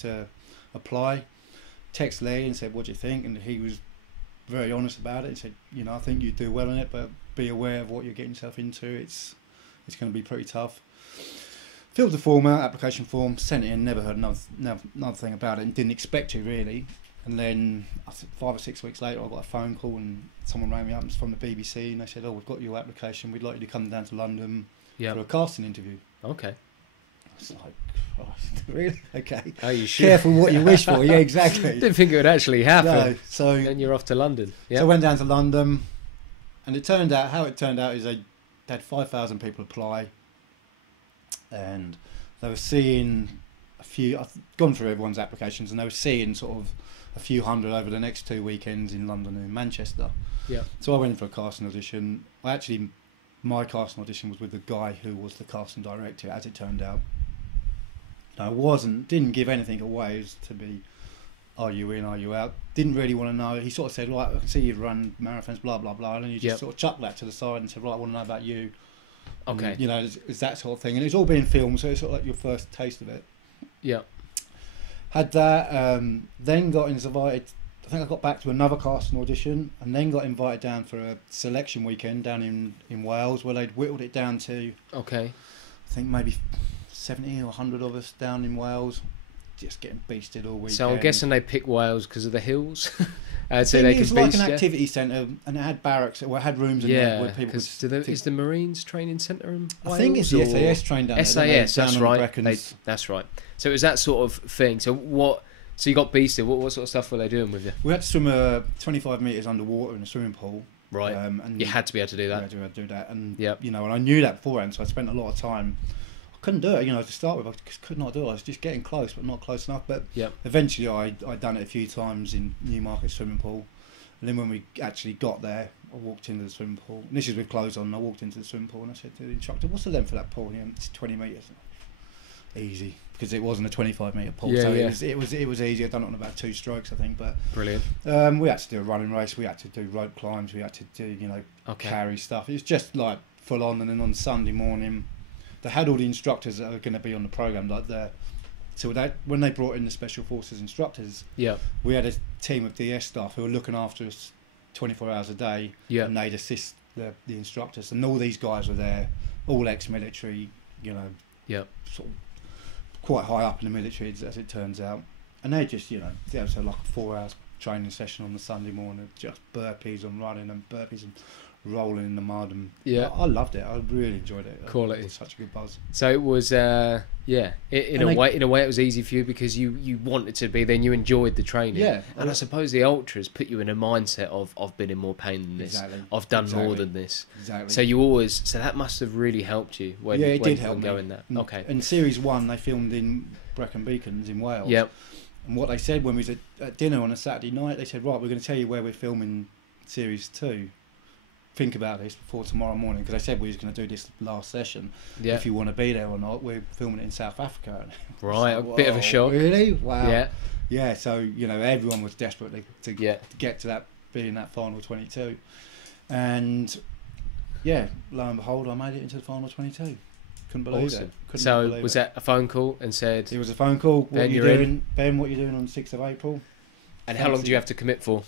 to apply. Text Lee and said, what do you think? And he was very honest about it. He said, I think you do well in it, but be aware of what you're getting yourself into. It's going to be pretty tough. Filled the form out, application form, sent it in, never heard another thing about it, and didn't expect to really. And then I think 5 or 6 weeks later I got a phone call and someone rang me up, it was from the BBC, and they said, we've got your application, we'd like you to come down to London for a casting interview. Okay. I was like, oh, really? Okay. Are you sure? Careful what you wish for. Yeah, exactly. Didn't think it would actually happen. No, so then you're off to London. Yep. So I went down to London, and it turned out is they had 5,000 people apply, and they were seeing a few. I've gone through everyone's applications, and they were seeing sort of a few hundred over the next 2 weekends in London and in Manchester. Yeah. So I went in for a casting audition. My casting audition was with the guy who was the casting director, as it turned out. I didn't give anything away as to be, are you in, are you out? Didn't really want to know. He sort of said, right, I can see you've run marathons, blah, blah, blah. And you just sort of chucked that to the side and said, right, I want to know about you. Okay. And, it's that sort of thing. And it's all being filmed, so it's sort of like your first taste of it. Yeah. Had that, then got invited, I think I got back to another casting audition, and then got invited down for a selection weekend down in Wales, where they'd whittled it down to... Okay. I think maybe 70 or 100 of us down in Wales, just getting beasted all weekend. So I'm guessing they pick Wales because of the hills. So they it's like an activity centre, and it had barracks, or it had rooms in there where people could... Is the Marines training centre in Wales? I think it's the SAS trained down there. SAS, that's right. That's right. So it was that sort of thing. So you got beasted. What sort of stuff were they doing with you? We had to swim 25 metres underwater in a swimming pool. Right. And you had to be able to do that. We had to do that. And, you know, and I knew that beforehand, so I spent a lot of time... couldn't do it, you know, to start with. I could not do it. I was just getting close, but not close enough. But eventually I'd done it a few times in Newmarket swimming pool. And then when we actually got there, I walked into the swimming pool. And this is with clothes on. I walked into the swimming pool and I said to the instructor, "What's the length of that pool?" And it's 20 metres. Easy, because it wasn't a 25-metre pool. It was easy. I'd done it on about 2 strokes, I think. But brilliant. We had to do a running race. We had to do rope climbs. We had to do, you know, carry stuff. It was just like full on. And then on Sunday morning, they had all the instructors that are going to be on the programme, like so when they brought in the Special Forces instructors, we had a team of DS staff who were looking after us 24 hours a day, and they'd assist the instructors. And all these guys were there, all ex-military, you know, sort of quite high up in the military, as it turns out. And they just, you know, they had like a 4-hour training session on the Sunday morning, just burpees and running and burpees and rolling in the mud, and I loved it. I really enjoyed it. Quality. It was such a good buzz. So it was in a way it was easy for you because you wanted to be there and you enjoyed the training. And I suppose the ultras put you in a mindset of I've been in more pain than this. I've done more than this. So so that must have really helped you when it did help going there. Okay. And Series 1 they filmed in Brecon Beacons in Wales. And what they said when we was at dinner on a Saturday night, they said, "Right, we're going to tell you where we're filming Series 2. Think about this before tomorrow morning," because I said we was going to do this last session. If you want to be there or not, we're filming it in South Africa. Right, a bit of a shock. Really? Wow. Yeah. So you know, everyone was desperate to get to that, being that final 22, and lo and behold, I made it into the final 22. Couldn't believe it. So was that a phone call and said? It was a phone call. What are you doing, Ben? What are you doing on the 6th of April? And how long do you have to commit for?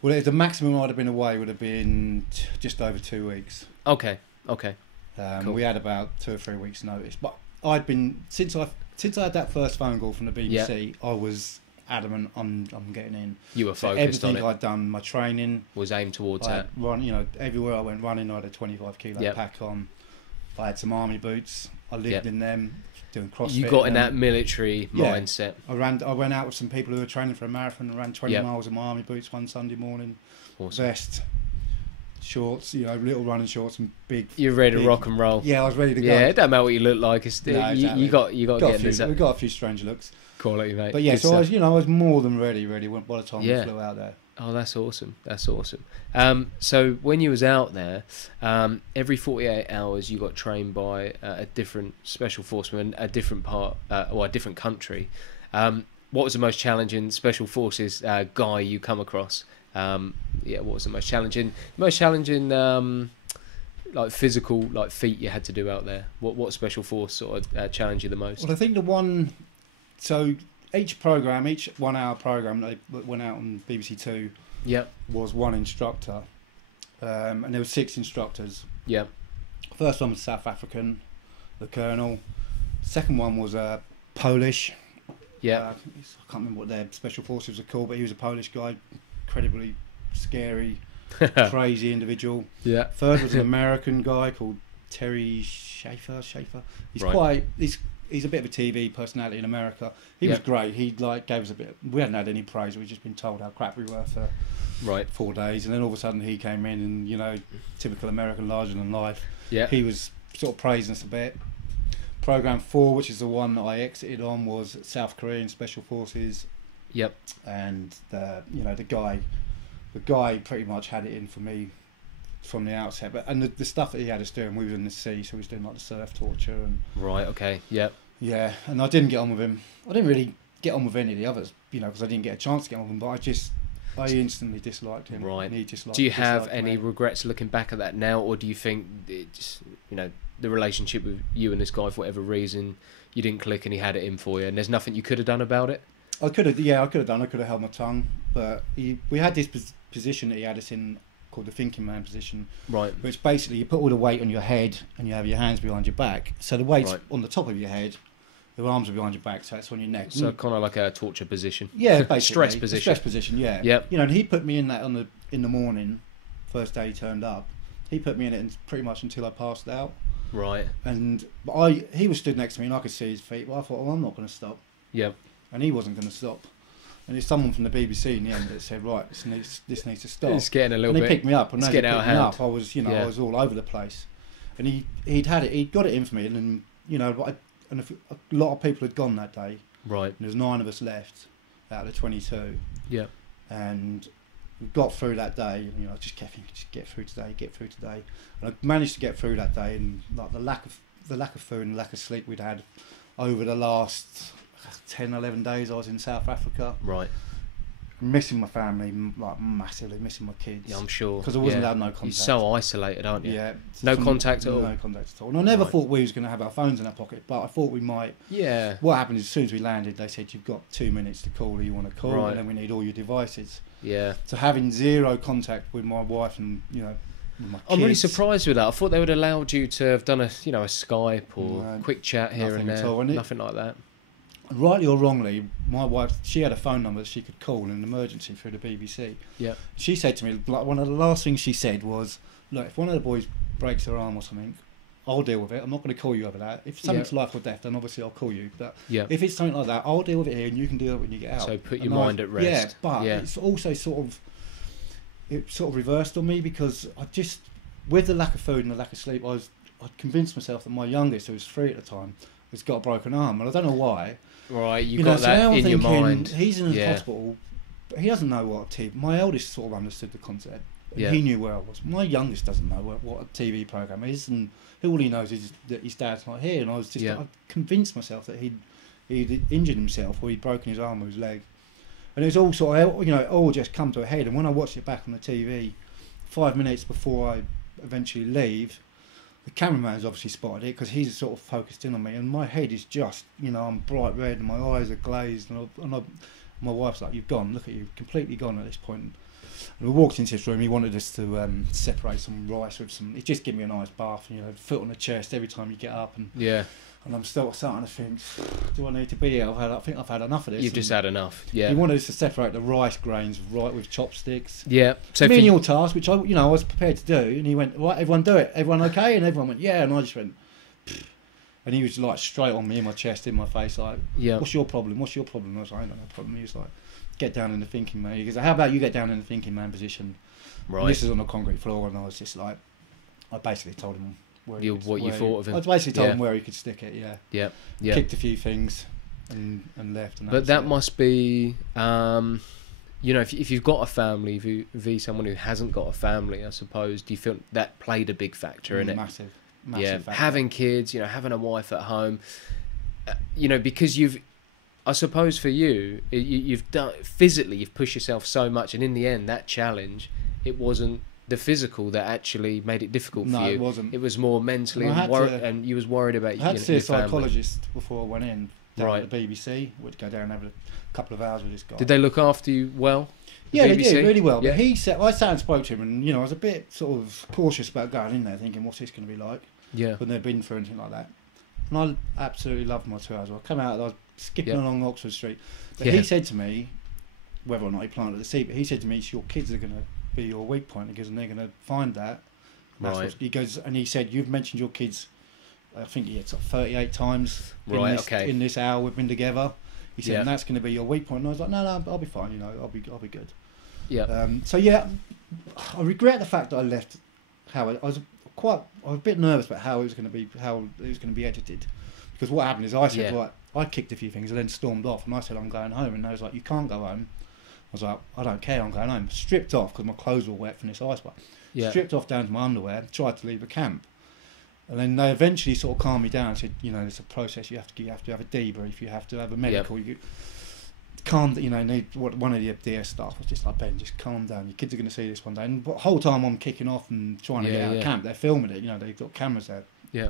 Well, the maximum I'd have been away would have been just over 2 weeks. Okay. Cool. We had about 2 or 3 weeks' notice, but I'd been since I had that first phone call from the BBC. I was adamant I'm getting in. You were focused on it. Everything I'd done, my training was aimed towards that. You know, everywhere I went running, I had a 25 kilo pack on. I had some army boots. I lived in them. Doing CrossFit. You got in that military mindset. I went out with some people who were training for a marathon and ran 20 miles in my army boots one Sunday morning. Awesome. Vest, shorts, you know, little running shorts and big. You're ready to rock and roll. Yeah, I was ready to go. Yeah, it don't matter what you look like. It's exactly. you got to get in there. We got a few strange looks. Quality, mate. But yeah, so I was more than ready by the time we flew out there. Oh, that's awesome. That's awesome. So when you was out there, every 48 hours you got trained by a different special forceman, a different part, or a different country. What was the most challenging special forces guy you come across? What was the most challenging? Like physical, like feat you had to do out there. What special force sort of challenged you the most? Well, I think the one. So each 1 hour program that went out on BBC Two was one instructor, and there were 6 instructors. First one was South African, the colonel. Second one was Polish. I can't remember what their special forces were called, but he was a Polish guy, incredibly scary, crazy individual. Third was an American guy called Terry Schaefer. He's a bit of a TV personality in America. He was great. He gave us a bit. We hadn't had any praise. We'd just been told how crap we were for 4 days, and then all of a sudden he came in, and you know, typical American, larger than life. He was sort of praising us a bit. Program 4, which is the one that I exited on, was South Korean Special Forces. And the guy pretty much had it in for me from the outset. But the stuff that he had us doing, we were in the sea, so we was doing like the surf torture and. Yeah, and I didn't get on with him. I didn't really get on with any of the others, you know, because I didn't get a chance to get on with him. But I instantly disliked him. Right. And he disliked. Do you have any regrets looking back at that now, or do you think it's, you know, the relationship with you and this guy, for whatever reason, you didn't click and he had it in for you, and there's nothing you could have done about it? I could have done. I could have held my tongue, but we had this position that he had us in called the thinking man position. Right. Which basically you put all the weight on your head and you have your hands behind your back. So the weight's on the top of your head, the arms are behind your back, so it's on your neck. So kind of like a torture position. Yeah, basically. Stress position. Stress position, yeah. Yep. You know, and he put me in that in the morning, first day he turned up. He put me in it pretty much until I passed out. Right. And he was stood next to me and I could see his feet, but I thought, well, I'm not going to stop. Yep. And he wasn't going to stop. And it's someone from the BBC in the end that said, right, this needs to stop. It's getting a little bit. bit. And they picked me up, and as they picked me up, I was, yeah. I was all over the place. And he'd got it in for me, and then, a lot of people had gone that day. Right. And there's 9 of us left out of the 22. Yeah. And we got through that day. And, just kept thinking, just get through today. And I managed to get through that day, and like the lack of food and lack of sleep we'd had over the last 10, 11 days I was in South Africa. Right. Missing my family, like massively missing my kids. Yeah, I'm sure. Because I wasn't allowed no contact. You're so isolated, aren't you? Yeah. No contact at all? No contact at all. And I never thought we was going to have our phones in our pocket, but I thought we might. Yeah. What happened is as soon as we landed, they said, you've got 2 minutes to call who you want to call, right. and then we need all your devices. Yeah. So having zero contact with my wife and, with my kids. I'm really surprised with that. I thought they would have allowed you to have done a Skype or quick chat here and there. Nothing like that. Rightly or wrongly, my wife, she had a phone number that she could call in an emergency through the BBC. Yeah. She said to me, like, one of the last things she said was, look, if one of the boys breaks their arm or something, I'll deal with it. I'm not going to call you over that. If something's life or death, then obviously I'll call you. But if it's something like that, I'll deal with it here and you can deal with it when you get out. So put your mind at rest. Yeah, but it's also sort of reversed on me, because I just, with the lack of food and the lack of sleep, I'd convinced myself that my youngest, who was 3 at the time, has got a broken arm. And I don't know why. Right, you got that in your mind. He's in the hospital, but he doesn't know what a TV. My eldest sort of understood the concept. Yeah. He knew where I was. My youngest doesn't know what a TV program is, and all he knows is that his dad's not here. And I was just, I convinced myself that he'd injured himself or he'd broken his arm or his leg, and it was all sort of, it all just come to a head. And when I watched it back on the TV, 5 minutes before I eventually leave, the cameraman's obviously spotted it, because he's sort of focused in on me, and my head is just, I'm bright red and my eyes are glazed, and my wife's like, you've gone, look at you, completely gone at this point. And we walked into this room, he wanted us to separate some rice with some, he just gave me a nice bath, and, foot on the chest every time you get up, and I'm still starting to think, do I need to be here? I think I've had enough of this. You've just had enough, yeah. He wanted us to separate the rice grains with chopsticks. Yeah. So menial task, which I was prepared to do, and he went, right, everyone do it, everyone okay? And everyone went, yeah, and I just went, pfft. And he was like straight on me, in my chest, in my face, like, what's your problem? What's your problem? I was like, I ain't got no problem. He was like, get down in the thinking man. He goes, how about you get down in the thinking man position? Right. And this is on the concrete floor, and I was just like, I basically told him what you thought of him. I basically told him where he could stick it. Yeah. Kicked a few things and left. And but that must be, if you've got a family, v someone who hasn't got a family, I suppose. Do you feel that played a big factor in it? Massive factor. Having kids, having a wife at home, because I suppose for you've done physically, you've pushed yourself so much, and in the end, that challenge, it wasn't the physical that actually made it difficult for you. No, it wasn't. It was more mentally, and you was worried about. I had to see a psychologist before I went in down at the BBC. We'd go down and have a couple of hours with this guy. Did they look after you well? Yeah, they did really well. But I sat and spoke to him, and I was a bit sort of cautious about going in there, thinking, what's this going to be like? Yeah. But they've been through anything like that, and I absolutely loved my 2 hours. I come out, I was skipping along Oxford Street, but he said to me, whether or not he planted the seed, but he said to me, your kids are going to be your weak point, because and they're going to find that. He goes, and he said, you've mentioned your kids, I think it's 38 times in this hour we've been together. He said, and that's going to be your weak point. And I was like, no, I'll be fine. I'll be good. Yeah. I regret the fact that I left Howard. I was a bit nervous about how it was going to be edited, because what happened is I said, right, I kicked a few things and then stormed off, and I said, I'm going home, and they was like, you can't go home. I was like, I don't care, I'm going home. Stripped off, because my clothes were wet from this ice bath. Stripped off down to my underwear, tried to leave the camp. And then they eventually sort of calmed me down and said, it's a process, you have to have a debrief, you have to have a medical. You calm, one of the DS staff was just like, Ben, just calm down, your kids are going to see this one day. And the whole time I'm kicking off and trying to get out of camp, they're filming it, they've got cameras there. Yeah.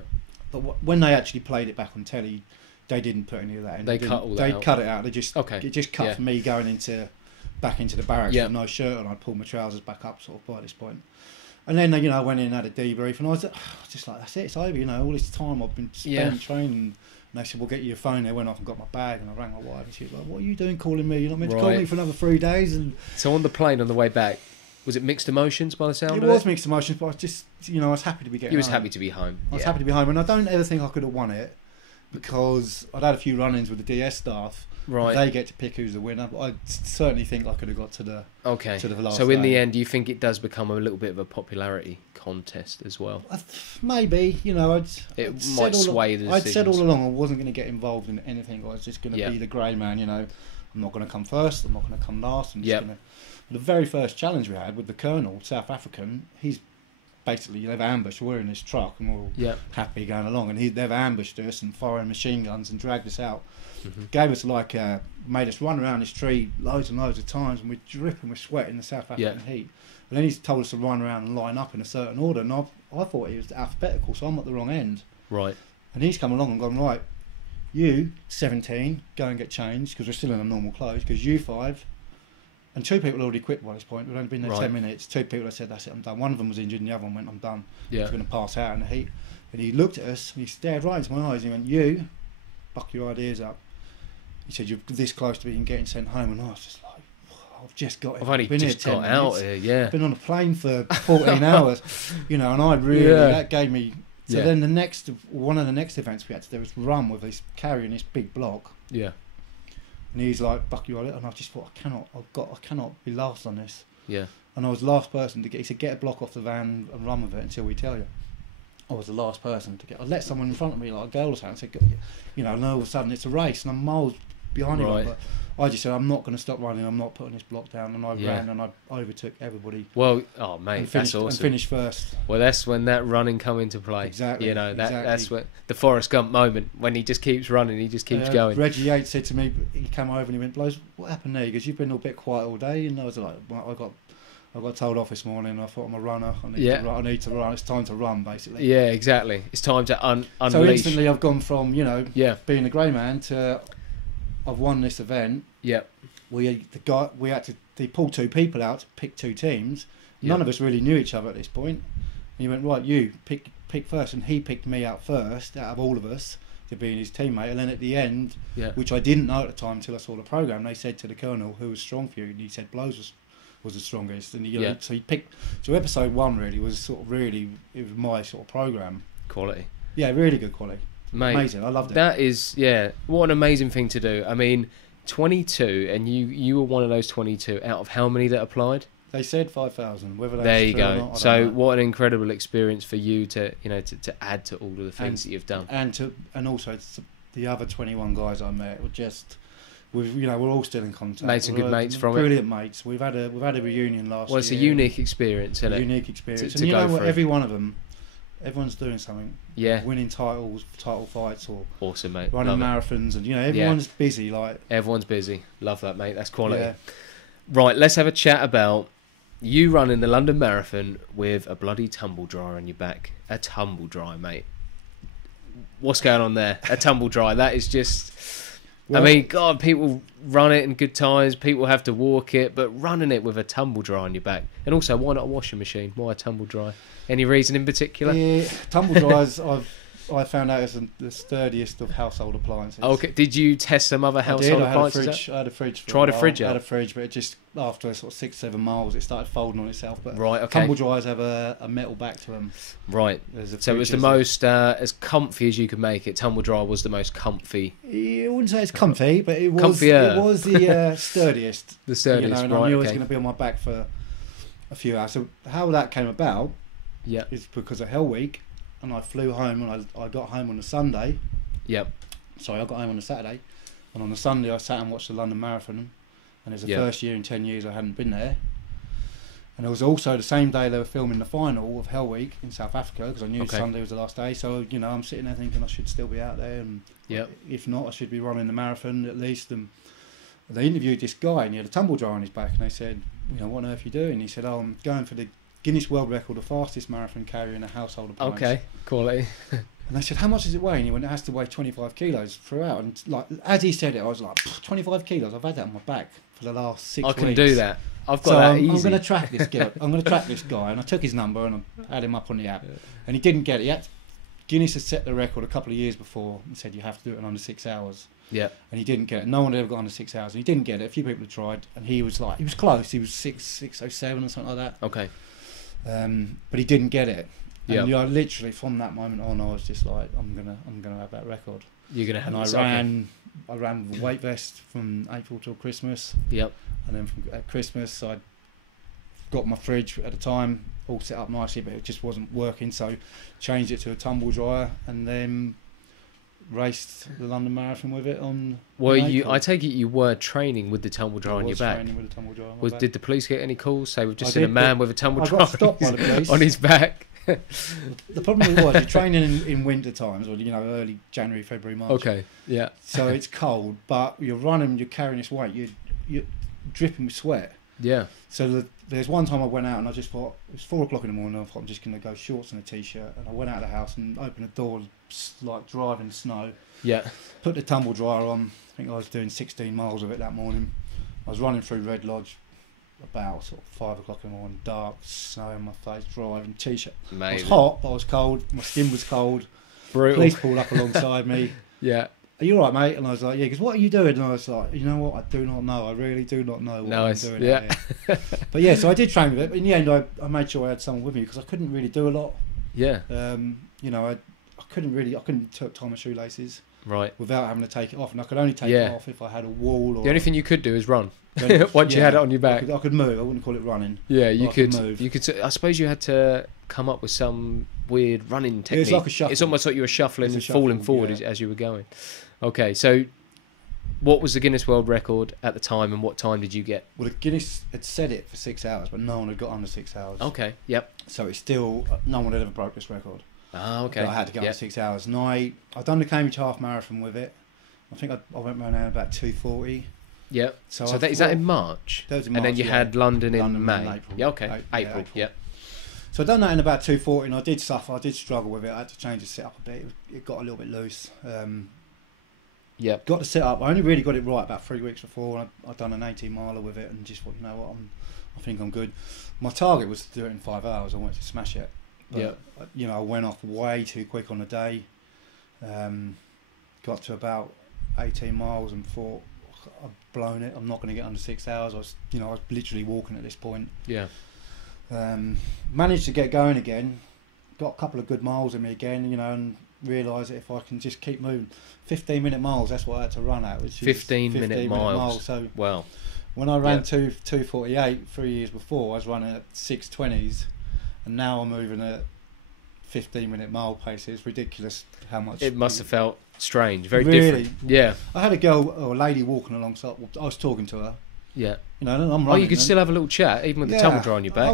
But when they actually played it back on telly, they didn't put any of that in. They cut all that out. They cut it out. They just it just cut for me going into back into the barracks with no shirt on. I'd pulled my trousers back up sort of by this point. And then, you know, I went in and had a debrief, and I was just like, that's it, it's over, you know, all this time I've been spent training. And they said, well, get you your phone. They went off and got my bag, and I rang my wife, and she was like, what are you doing calling me? You're not meant to call me for another 3 days. And so on the plane on the way back, was it mixed emotions by the sound of it? It was mixed emotions, but I was just, you know, I was happy to be getting home. You was happy to be home. I was happy to be home, and I don't ever think I could have won it, because I'd had a few run-ins with the DS staff. Right. They get to pick who's the winner, but I certainly think I could have got to the last So in day. the end, you think it does become a little bit of a popularity contest as well? Maybe, you know, I'd sway the decisions. I'd said all along I wasn't going to get involved in anything. I was just going to be the grey man, you know. I'm not going to come first, I'm not going to come last. I'm just going to... The very first challenge we had with the Colonel, South African, he's basically, they've ambushed, we're in this truck and we're all happy going along, and they've ambushed us and firing machine guns and dragged us out. Gave us made us run around this tree loads and loads of times, and we're dripping with sweat in the South African heat. And then he's told us to run around and line up in a certain order, and I thought he was alphabetical, so I'm at the wrong end. Right. And he's come along and gone, right, you, 17, go and get changed, because we're still in our normal clothes, because you 5, and 2 people already quit by this point. We'd only been there 10 minutes. 2 people had said, that's it, I'm done. One of them was injured and the other one went, I'm done. I was going to pass out in the heat. And he looked at us and he stared right into my eyes and he went, you, buck your ideas up. He said, you're this close to being getting sent home. And I was just like, I've just got I've only just got out here, I've been on a plane for 14 hours, you know, and I really, that gave me... So then one of the next events we had to do was run with this, carrying this big block. Yeah. And he's like, buck you on it, and I just thought, I cannot be last on this. Yeah. And I was the last person to get. He said, get a block off the van and run with it until we tell you. I was the last person to get. I let someone in front of me, like a girl or something, and said, you know, and all of a sudden it's a race, and I'm miles behind him. But I just said, I'm not going to stop running. I'm not putting this block down, and I ran and I overtook everybody. Well, oh mate, that's awesome. And finished first. Well, that's when that running come into play. Exactly. You know, that's what the Forrest Gump moment, when he just keeps running, he just keeps going. Reggie Yates said to me, he came over and he went, Blows, what happened there? Because you've been a bit quiet all day. And I was like, well, I got told off this morning. And I thought, I'm a runner. I need to run. It's time to run, basically. Yeah, exactly. It's time to unleash. So instantly, I've gone from being a grey man to I've won this event. Yeah. They pulled 2 people out to pick 2 teams. None of us really knew each other at this point. And he went, right, you pick first, and he picked me out first out of all of us to be his teammate. And then at the end, which I didn't know at the time until I saw the program, they said to the Colonel, who was strong for you, and he said Blows was the strongest. And so he picked. So episode 1 really was it was my sort of program. Quality. Yeah, really good quality. Mate, amazing. I loved it. That is, what an amazing thing to do. I mean, 22, and you were one of those 22 out of how many that applied? They said 5,000. Whether there you go. Or not, so what an incredible experience for you to add to all of the things that you've done, and also the other 21 guys I met were just, we're all still in contact. Made some good mates from it. Brilliant mates. We've had a reunion last year. Well, it's a unique experience, isn't it? Unique experience. And you know what? Every one of them, everyone's doing something. Yeah. Winning title fights, or awesome, mate. Running marathons, and everyone's busy. Everyone's busy. Love that, mate. That's quality. Yeah. Right, let's have a chat about you running the London Marathon with a bloody tumble dryer on your back. A tumble dryer, mate. What's going on there? A tumble dryer. That is just... Well, I mean, God, people run it in good times. People have to walk it. But running it with a tumble dryer on your back. And also, why not a washing machine? Why a tumble dryer? Any reason in particular? Yeah, tumble dryers, I found out is the sturdiest of household appliances. Okay, did you test some other household appliances? I had a fridge. Tried a fridge out? I had a fridge, but it just, after sort of 6-7 miles, it started folding on itself. But right, okay. Tumble dryers have a metal back to them. Right. So it was the most, as comfy as you could make it. Tumble dryer was the most comfy. I wouldn't say it's comfy, but it was. Comfier. It was the sturdiest. The sturdiest, and I knew it was going to be on my back for a few hours. So how that came about is because of Hell Week. And I flew home, and I got home on a Sunday. Yep. Sorry, I got home on a Saturday, and on the Sunday I sat and watched the London Marathon, and it was the first year in 10 years I hadn't been there. And it was also the same day they were filming the final of Hell Week in South Africa, because I knew Sunday was the last day. So I'm sitting there thinking I should still be out there, and if not, I should be running the marathon at least. And they interviewed this guy, and he had a tumble dryer on his back, and they said, what on earth are you doing? He said, I'm going for the Guinness World Record, the fastest marathon carrier in a household appliance. Okay, quality. And they said, how much does it weigh? And he went, it has to weigh 25 kilos throughout. And like as he said it, I was like, 25 kilos? I've had that on my back for the last 6 weeks. I can do that. I've got so that easy. I'm going to track this guy. I'm going to track this guy. And I took his number and I had him up on the app. And he didn't get it. Guinness had set the record a couple of years before and said you have to do it in under 6 hours. Yeah. And he didn't get it. No one had ever got under 6 hours. And he didn't get it. A few people had tried. And he was close. He was 6:07 or something like that. Okay. But he didn't get it. And Yeah. literally from that moment on, I was just like, I'm gonna have that record. You're gonna have. And I ran with weight vest from April till Christmas. Yep. And then at Christmas, I got my fridge at the time all set up nicely, but it just wasn't working. So changed it to a tumble dryer, and then raced the London Marathon with it on. Well, I take it you were training with the tumble dryer on your back. Training with the tumble dryer on my back. Did the police get any calls? Say we've just seen a man with a tumble dryer got stopped by the police on his back. The problem was you're training in winter times, or early January, February, March. Okay, yeah. So it's cold, but you're running, you're carrying this weight, you're dripping with sweat. Yeah. So there's one time I went out and I just thought, it was 4 o'clock in the morning, I thought I'm just going to go shorts and a t-shirt, and I went out of the house and opened the door, like driving snow. Yeah. Put the tumble dryer on. I think I was doing 16 miles of it that morning. I was running through Red Lodge about sort of 5 o'clock in the morning, dark, snow in my face, driving, t-shirt. Amazing. I was hot, but I was cold. My skin was cold. Brutal. Police pulled up alongside me. Yeah. Are you all right, mate? And I was like, yeah, because what are you doing? And I was like, you know what? I do not know. I really do not know what I'm doing out here. But yeah, so I did train with it. But in the end, I made sure I had someone with me because I couldn't really do a lot. Yeah. I couldn't tie my shoelaces. Right. Without having to take it off. And I could only take it off if I had a wall. Or the only thing you could do is run. Once you had it on your back. I could move. I wouldn't call it running. Yeah, you could move. You could. I suppose you had to come up with some weird running technique. It's like a shuffle. It's almost like you were shuffling and falling forward as you were going. Okay, so what was the Guinness World Record at the time, and what time did you get? Well, the Guinness had set it for 6 hours, but no one had got under 6 hours. Okay, yep. So it's still, no one had ever broke this record. Ah, okay. But I had to go under 6 hours. And I'd done the Cambridge Half Marathon with it. I think I went around there about 2:40. Yep. So is that in March? That was in March. And then you had London in May. April. Yeah, okay. April. Yeah. So I'd done that in about 2:40, and I did suffer. I did struggle with it. I had to change the setup a bit. It got a little bit loose. Yep. Got the setup. I only really got it right about 3 weeks before. And I'd done an 18-miler with it, and just thought, you know what, I think I'm good. My target was to do it in 5 hours. I wanted to smash it. But, I went off way too quick on the day. Got to about 18 miles and thought, I've blown it. I'm not going to get under 6 hours. I was literally walking at this point. Yeah. Managed to get going again. Got a couple of good miles in me again, and realised that if I can just keep moving, 15-minute miles. That's what I had to run at. Which 15-minute miles. So wow. When I ran 2:48 3 years before, I was running at 6:20s, and now I'm moving at 15-minute mile pace. It's ridiculous how much. It must have felt strange, very really different. Yeah. I had a lady walking alongside. I was talking to her. Yeah. I'm running. Oh, you could still have a little chat, even with the tumble dryer on your back.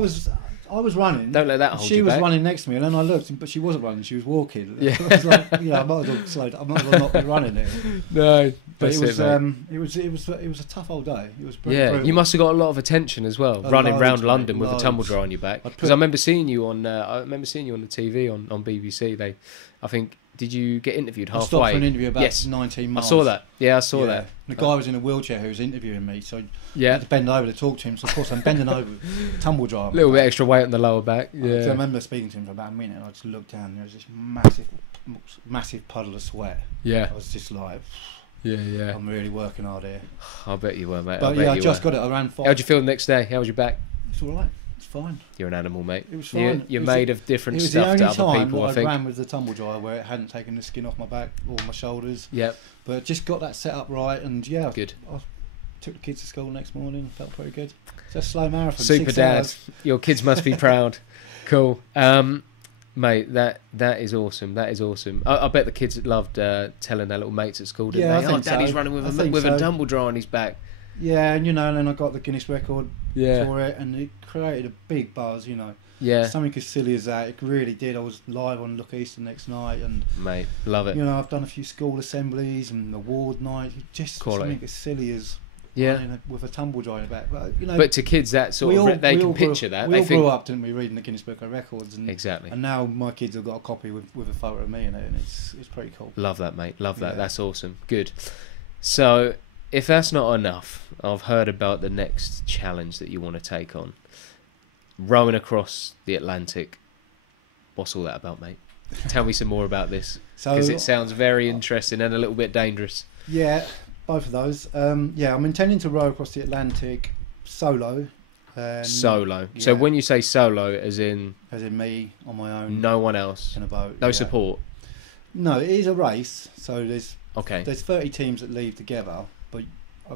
I was running. Don't let that hold you back. She was running next to me, and then I looked, but she wasn't running. She was walking. Yeah. I was like, I might as well slow down. I might as well not be running there. No, but it was a tough old day. It was brutal. You must have got a lot of attention as well, running around London with a tumble dryer on your back. Because I remember seeing you on. I remember seeing you on the TV on BBC. I think. Did you get interviewed halfway? I stopped for an interview about 19 miles. I saw that. Yeah, I saw that. The guy was in a wheelchair who was interviewing me, so I had to bend over to talk to him. So of course I'm bending over, tumble dryer. A little bit extra weight on the lower back. Yeah. So I remember speaking to him for about a minute, and I just looked down, and there was this massive puddle of sweat. Yeah. I was just like, yeah. I'm really working hard here. I bet you were, mate. But I just got it. I ran 5. How'd you feel the next day? How was your back? It's all right. It's fine. You're an animal, mate. It was fine. You're made of different stuff to other people, I think. It was the only time I ran with the tumble dryer where it hadn't taken the skin off my back or my shoulders. Yep. But just got that set up right, and good. I took the kids to school next morning. Felt pretty good. It's a slow marathon. Super dad. Your kids must be proud. Cool. Mate, that is awesome. That is awesome. I bet the kids loved telling their little mates at school, didn't they? Daddy's running with a tumble dryer on his back. Yeah, and then I got the Guinness record for it, and it created a big buzz, Yeah. Something as silly as that, it really did. I was live on Look East the next night, and mate, love it. I've done a few school assemblies and award night. Just something as silly as Yeah. With a tumble dry in the back. But, you know, but to kids, that sort of they can picture that. We they all grew up, didn't we, reading the Guinness Book of Records? And, exactly. And now my kids have got a copy with a photo of me in it, and it's pretty cool. Love that, mate. Love that. Yeah. That's awesome. Good. So, if that's not enough, I've heard about the next challenge that you want to take on. Rowing across the Atlantic. What's all that about, mate? Tell me some more about this, because it sounds very interesting and a little bit dangerous. Yeah, both of those. Yeah, I'm intending to row across the Atlantic solo. Solo. Yeah. So when you say solo, as in me on my own, no one else, in a boat, no support. No, it is a race. So there's 30 teams that leave together, but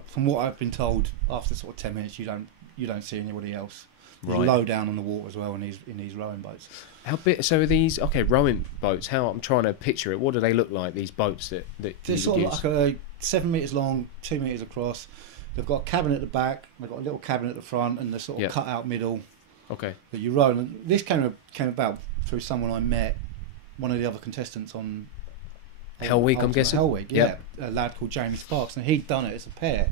from what I've been told, after sort of 10 minutes, you don't see anybody else. Right. Low down on the water as well in these rowing boats. How big? So are these rowing boats? How I'm trying to picture it. What do they look like? These boats that they're sort of like 7 meters long, 2 meters across. They've got a cabin at the back. They've got a little cabin at the front, and they're sort of cut out middle. Okay. That you row. And this came about through someone I met, one of the other contestants on Hell Week. I'm guessing. Hell Week. Yeah. A lad called Jamie Sparks, and he'd done it as a pair.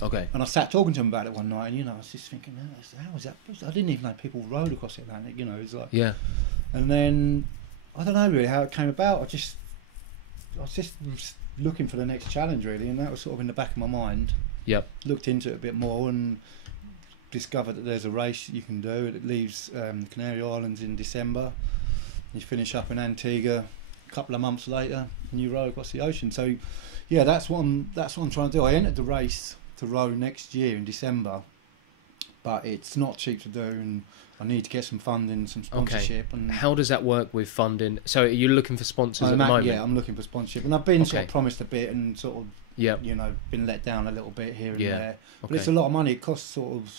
Okay. And I sat talking to him about it one night, and I was just thinking, how is that? I didn't even know people rowed across the Atlantic. It's like And then I don't know really how it came about. I was just looking for the next challenge really, and that was sort of in the back of my mind. Yep. Looked into it a bit more and discovered that there's a race you can do. It leaves Canary Islands in December. You finish up in Antigua a couple of months later, and you row across the ocean. So, yeah, that's what I'm trying to do. I entered the race to row next year in December, but it's not cheap to do, and I need to get some funding, some sponsorship. Okay. And how does that work with funding? So are you looking for sponsors at the moment? Yeah, I'm looking for sponsorship, and I've been sort of promised a bit and sort of been let down a little bit here and there. But it's a lot of money. It costs sort of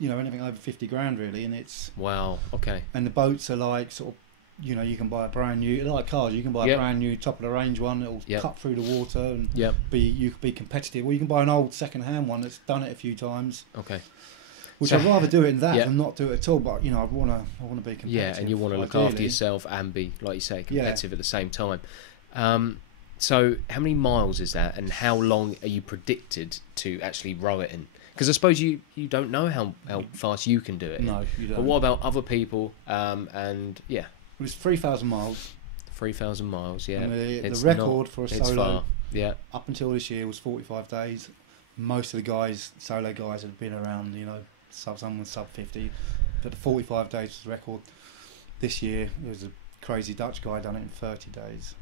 anything over 50 grand really, and it's wow. Okay. And the boats are like sort of you can buy a brand new, like cars, you can buy a brand new top of the range one. It'll cut through the water and you could be competitive. Or you can buy an old second hand one that's done it a few times. Okay. Which I'd rather do it in that than not do it at all. But I want to be competitive. Yeah, and you want to look after yourself and be, like you say, competitive at the same time. So how many miles is that, and how long are you predicted to actually row it in? Because I suppose you don't know how fast you can do it. No, you don't. But what about other people? And it was 3,000 miles. 3,000 miles, yeah. And the record for a solo up until this year was 45 days. Most of the solo guys, had been around, someone sub 50. But the 45 days was the record. This year, it was a crazy Dutch guy done it in 30 days.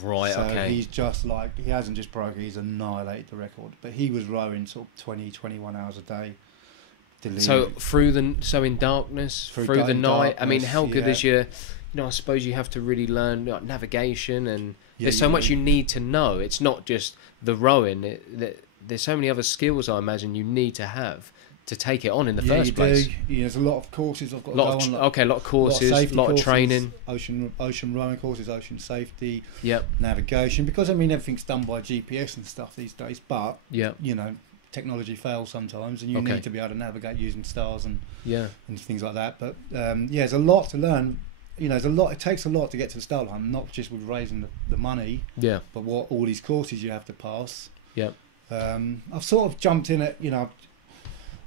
Right, so okay. He's just he hasn't just broken, he's annihilated the record. But he was rowing sort of 20, 21 hours a day. So in darkness, through the night. I mean, how good is your... I suppose you have to really learn navigation, and there's so much you need to know. It's not just the rowing. There's so many other skills I imagine you need to have to take it on in the first place. Yeah, there's a lot of courses I've got to go on. A lot of courses, a lot of training. Ocean rowing courses, ocean safety, navigation. Because, everything's done by GPS and stuff these days. But, technology fails sometimes, and you need to be able to navigate using stars and things like that. But, there's a lot to learn. There's a lot. It takes a lot to get to the start line, not just with raising the money, but what all these courses you have to pass. Yeah. I've sort of jumped in it.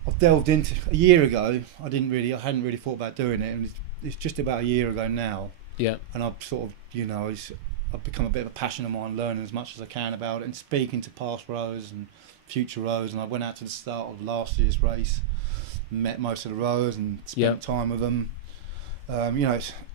I've delved into a year ago. I hadn't really thought about doing it, and it's just about a year ago now. Yeah. And I've sort of, I've become a bit of a passion of mine, learning as much as I can about it, and speaking to past rowers and future rowers. And I went out to the start of last year's race, met most of the rowers, and spent time with them.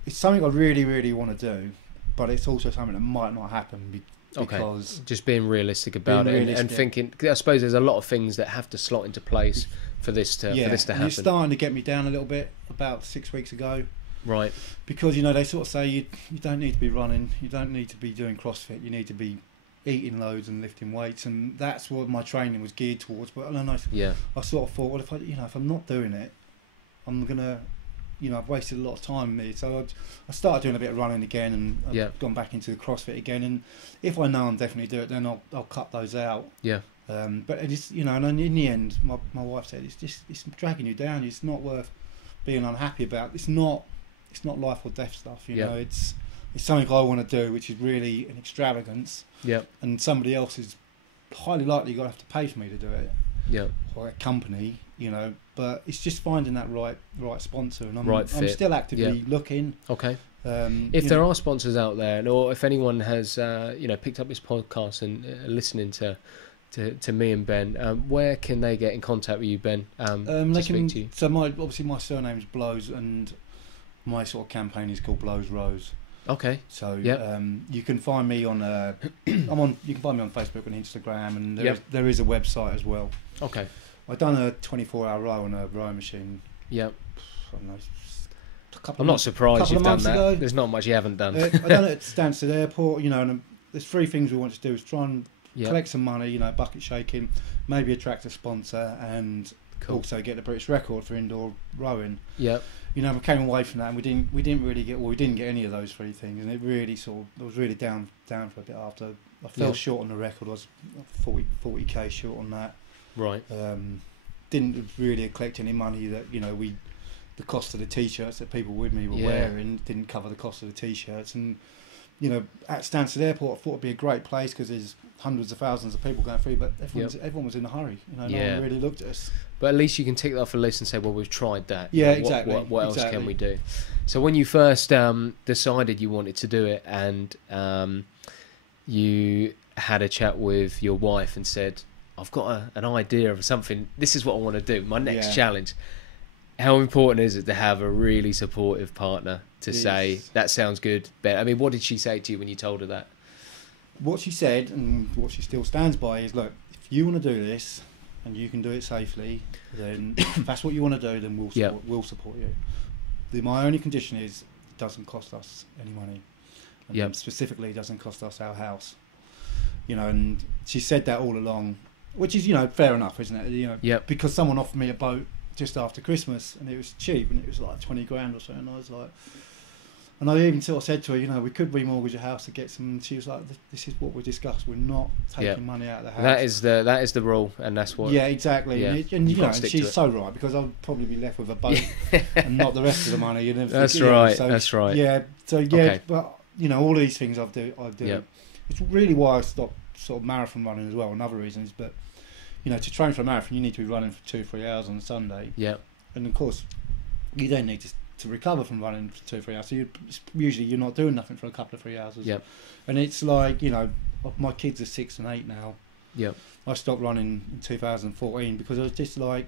It's something I really, really want to do, but it's also something that might not happen because just being realistic about it and thinking. I suppose there's a lot of things that have to slot into place for this to happen. It's starting to get me down a little bit about 6 weeks ago, right? Because they sort of say you don't need to be running, you don't need to be doing CrossFit, you need to be eating loads and lifting weights, and that's what my training was geared towards. But I don't know. I sort of thought, well, if I'm not doing it, I'm gonna. I've wasted a lot of time there. So I started doing a bit of running again, and I've gone back into the CrossFit again. And if I know I'm definitely do it, then I'll cut those out. Yeah. But it's and in the end, my wife said it's dragging you down. It's not worth being unhappy about. It's not life or death stuff. It's something I want to do, which is really an extravagance. Yeah. And somebody else is highly likely you're gonna have to pay for me to do it. Yeah. Or a company, you know. But it's just finding that right sponsor, and I'm still actively looking. Okay. If there are sponsors out there, or if anyone has picked up this podcast and listening to me and Ben, where can they get in contact with you, Ben? They can. So my surname's Blows, and my sort of campaign is called Blows Rose. Okay. So you can find me on you can find me on Facebook and Instagram, and there is a website as well. Okay. I've done a 24-hour row on a rowing machine. Yep. I don't know. I'm not surprised you've done that. Ago. There's not much you haven't done. I've done it at Stansted Airport, you know, and there's 3 things we want to do: is try and collect some money, you know, bucket shaking, maybe attract a sponsor, and also get the British record for indoor rowing. Yeah. You know, we came away from that, and we didn't get any of those 3 things, and it really I was really down for a bit after. I fell short on the record. I was 40k short on that. Right. Didn't really collect any money that, you know, the cost of the t-shirts that people with me were wearing didn't cover the cost of the t-shirts. And, you know, at Stansted Airport I thought it'd be a great place because there's hundreds of thousands of people going through, but everyone was in a hurry. You know, no one really looked at us. But at least you can tick that off a list and say, well, we've tried that. Yeah, exactly. What else can we do? So when you first decided you wanted to do it, and you had a chat with your wife and said, I've got an idea of something, this is what I want to do, my next challenge. How important is it to have a really supportive partner to say, that sounds good, Ben? I mean, what did she say to you when you told her that? What she said, and what she still stands by, is, look, if you want to do this and you can do it safely, then if that's what you want to do, then we'll support you. My only condition is it doesn't cost us any money. And specifically, it doesn't cost us our house. You know, and she said that all along, which is, you know, fair enough, isn't it? You know, because someone offered me a boat just after Christmas, and it was cheap, and it was like 20 grand or so, and I was like, and I even sort of said to her, you know, we could remortgage a house to get some, and she was like, this is what we discussed, we're not taking money out of the house. That is the rule, and that's what... Yeah, exactly, and you know, and she's so right, because I'll probably be left with a boat and not the rest of the money. And that's right, that's right. Yeah, so but, you know, all these things I do. It's really why I stopped sort of marathon running as well, and other reasons, but you know, to train for a marathon, you need to be running for 2-3 hours on a Sunday. Yeah. And of course, you then need to recover from running for 2-3 hours. So usually you're not doing nothing for a couple of 3 hours. Yeah. And it's like, you know, my kids are 6 and 8 now. Yeah. I stopped running in 2014 because I was just like,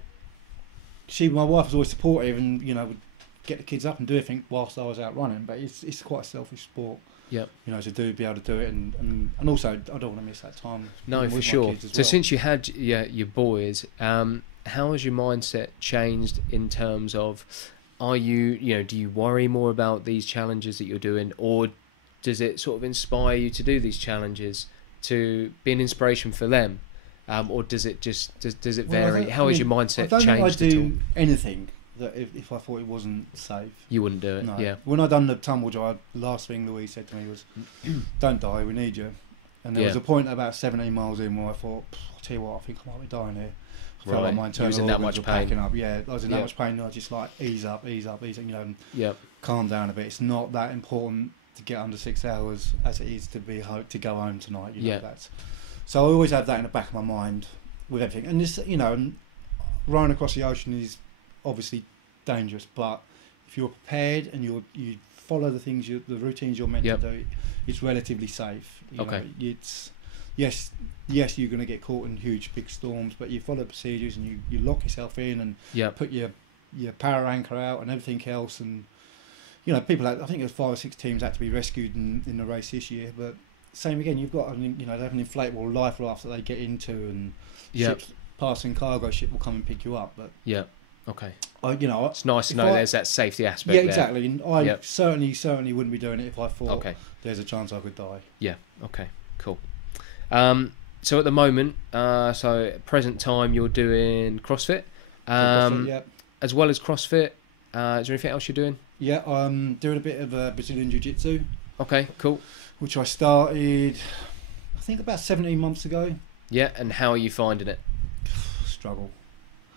my wife was always supportive, and you know, would get the kids up and do everything whilst I was out running. But it's quite a selfish sport. Yeah, you know, to be able to do it, and also I don't want to miss that time. No, for sure. So since you had your boys, how has your mindset changed in terms of, do you worry more about these challenges that you're doing, or does it sort of inspire you to do these challenges to be an inspiration for them, or does it vary? How has your mindset changed? I don't think I do anything that if I thought it wasn't safe, you wouldn't do it. No. Yeah. When I done the tumble drive, the last thing Louise said to me was, "Don't die, we need you." And there was a point about 17 miles in where I thought, "I'll tell you what, I think I might be dying here." I felt like my internal organs were packing up. Yeah, I was in that much pain. And I was just like, ease up, you know, and calm down a bit. It's not that important to get under 6 hours as it is to go home tonight. You know, so I always have that in the back of my mind with everything. And this, you know, rowing across the ocean is obviously dangerous, but if you're prepared and you follow the routines you're meant to do, it's relatively safe. You know, it's yes, you're going to get caught in huge big storms, but you follow procedures and you lock yourself in and put your power anchor out and everything else. And you know, people I think there's 5 or 6 teams had to be rescued in the race this year, but same again, you've got, you know, they have an inflatable life raft that they get into, and ships, passing cargo ship will come and pick you up. But okay. You know, it's nice to know there's that safety aspect. Yeah, exactly. And I certainly wouldn't be doing it if I thought there's a chance I could die. Yeah. Okay. Cool. So at the moment, present time, you're doing CrossFit. As well as CrossFit, is there anything else you're doing? Yeah, I'm doing a bit of Brazilian Jiu-jitsu. Okay. Cool. Which I started, I think, about 17 months ago. Yeah, and how are you finding it? Struggle.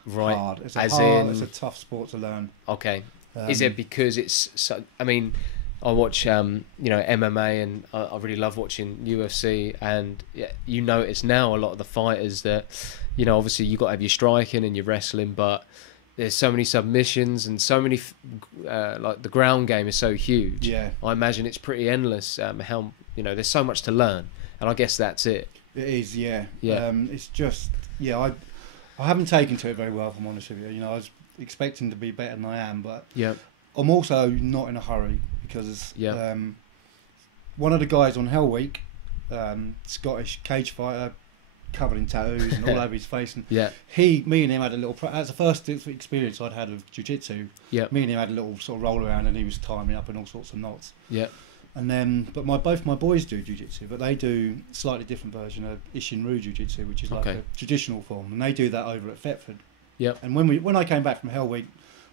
Right. Hard. It's a tough sport to learn. Okay. Is it because it's so, I mean, I watch MMA, and I really love watching UFC, and you notice now a lot of the fighters that, obviously you got to have your striking and your wrestling, but there's so many submissions and so many like the ground game is so huge. Yeah, I imagine it's pretty endless. How there's so much to learn, and I guess that's it. It is, yeah. Yeah. It's just, I haven't taken to it very well, if I'm honest with you. I was expecting to be better than I am, but Yeah. I'm also not in a hurry because one of the guys on Hell Week, Scottish cage fighter, covered in tattoos and all over his face, and me and him had a little. That's the first experience I'd had of jiu-jitsu. Yeah. Me and him had a little sort of roll around, and he was tying me up in all sorts of knots. Yeah. And then, but both my boys do jiu-jitsu, but they do a slightly different version of Ishinru jiu-jitsu, which is like a traditional form, and they do that over at Thetford. Yeah. And when I came back from Hell Week,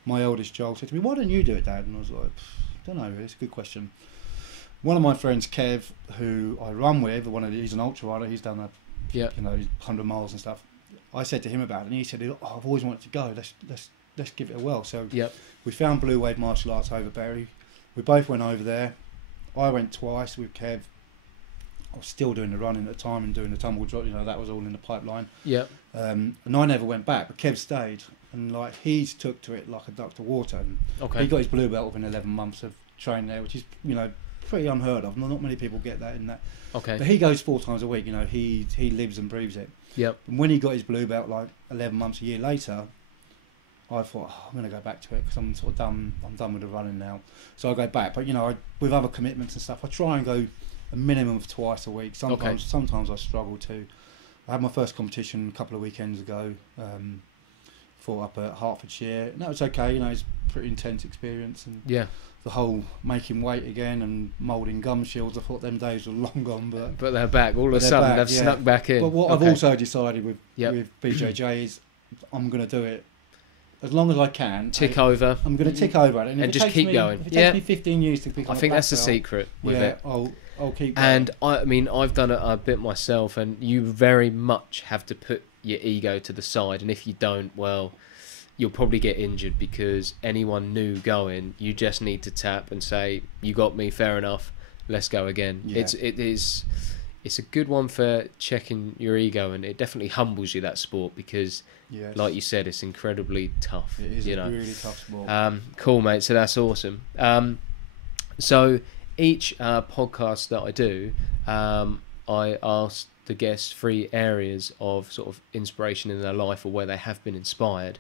my eldest Joel said to me, "Why don't you do it, Dad?" And I was like, "I don't know, it's a good question." One of my friends, Kev, who I run with, he's an ultra rider, he's done 100 miles and stuff. I said to him about it, and he said, "Oh, I've always wanted to go. Let's give it a whirl." So we found Blue Wave Martial Arts over Bury. We both went over there. I went twice with Kev. I was still doing the running at the time and doing the tumble drop. That was all in the pipeline. Yeah. And I never went back, but Kev stayed, and he's took to it like a duck to water. And he got his blue belt within 11 months of training there, which is pretty unheard of. Not many people get that in that. Okay. But he goes 4 times a week. He lives and breathes it. Yep. And when he got his blue belt, 11 months, a year later, I thought, I'm going to go back to it because I'm sort of done. I'm done with the running now. So I go back. But with other commitments and stuff, I try and go a minimum of twice a week. Sometimes I struggle to. I had my first competition a couple of weekends ago. Fought up at Hertfordshire. And that was okay. It's a pretty intense experience. And the whole making weight again and moulding gum shields, I thought them days were long gone. But they're back. All of a sudden, they've snuck back in. But what I've also decided with BJJ is I'm going to do it as long as I can. Tick over. I'm going to tick over it. And just keep going. If it takes me 15 years to pick up, I think that's the secret with it. I'll keep going. And I've done it a bit myself, and you very much have to put your ego to the side, and if you don't, well, you'll probably get injured, because anyone new going, you just need to tap and say, "You got me, fair enough, let's go again." It's a good one for checking your ego, and it definitely humbles you, that sport, because like you said, it's incredibly tough. It is a really tough sport. Cool, mate. So that's awesome. So each podcast that I do, I ask the guests 3 areas of sort of inspiration in their life, or where they have been inspired.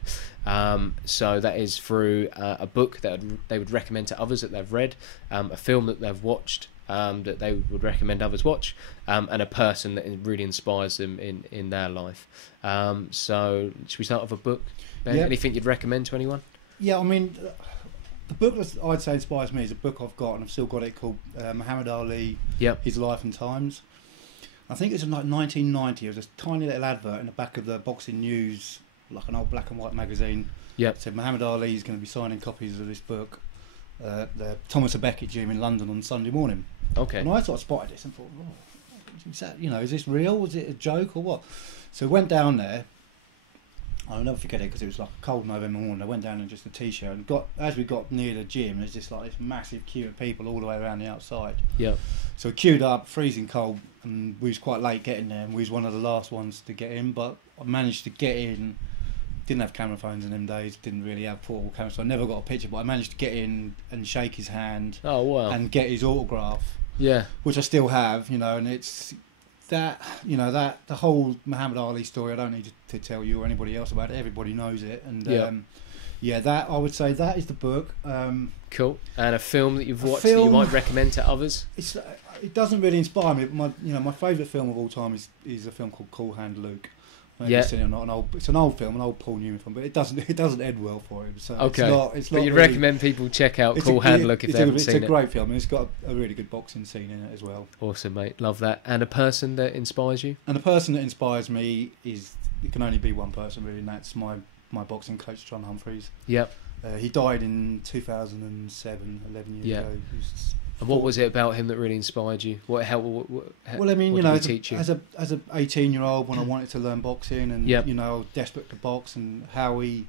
So that is through a book that they would recommend to others that they've read, a film that they've watched that they would recommend others watch, and a person that really inspires them in their life. So should we start with a book, Ben? Anything you'd recommend to anyone? Yeah, I mean, the book that I'd say inspires me is a book I've got, and I've still got it, called Muhammad Ali, His Life and Times. I think it's in 1990. It was a tiny little advert in the back of the Boxing News, like an old black and white magazine. It said Muhammad Ali is going to be signing copies of this book the Thomas à Becket gym in London on Sunday morning. Okay. And I sort of spotted this and thought, is that, is this real? Was it a joke or what? So I went down there. I'll never forget it, because it was like a cold November morning. I went down in just a t-shirt, and as we got near the gym, there's just this massive queue of people all the way around the outside. Yeah. So we queued up, freezing cold, and we was quite late getting there, and we was one of the last ones to get in, but I managed to get in. Didn't have camera phones in them days, didn't really have portable cameras, so I never got a picture, but I managed to get in and shake his hand. Oh, wow. And get his autograph. Yeah. Which I still have, and it's that, the whole Muhammad Ali story, I don't need to tell you or anybody else about it. Everybody knows it. And that, I would say that is the book. Cool. And a film that you've watched that you might recommend to others? It doesn't really inspire me. My favourite film of all time is a film called Cool Hand Luke. It's an old film, an old Paul Newman film, but it doesn't end well for him. So it's not you'd really recommend people check out Cool Hand Luke if they haven't seen it. It's a great film, and it's got a really good boxing scene in it as well. Awesome, mate. Love that. And a person that inspires you? And a person that inspires me it can only be one person, really, and that's my boxing coach, John Humphreys. Yep. He died in 2007, 11 years ago. And what was it about him that really inspired you? Well, I mean, as a 18-year-old, when I wanted to learn boxing, and I was desperate to box, and how he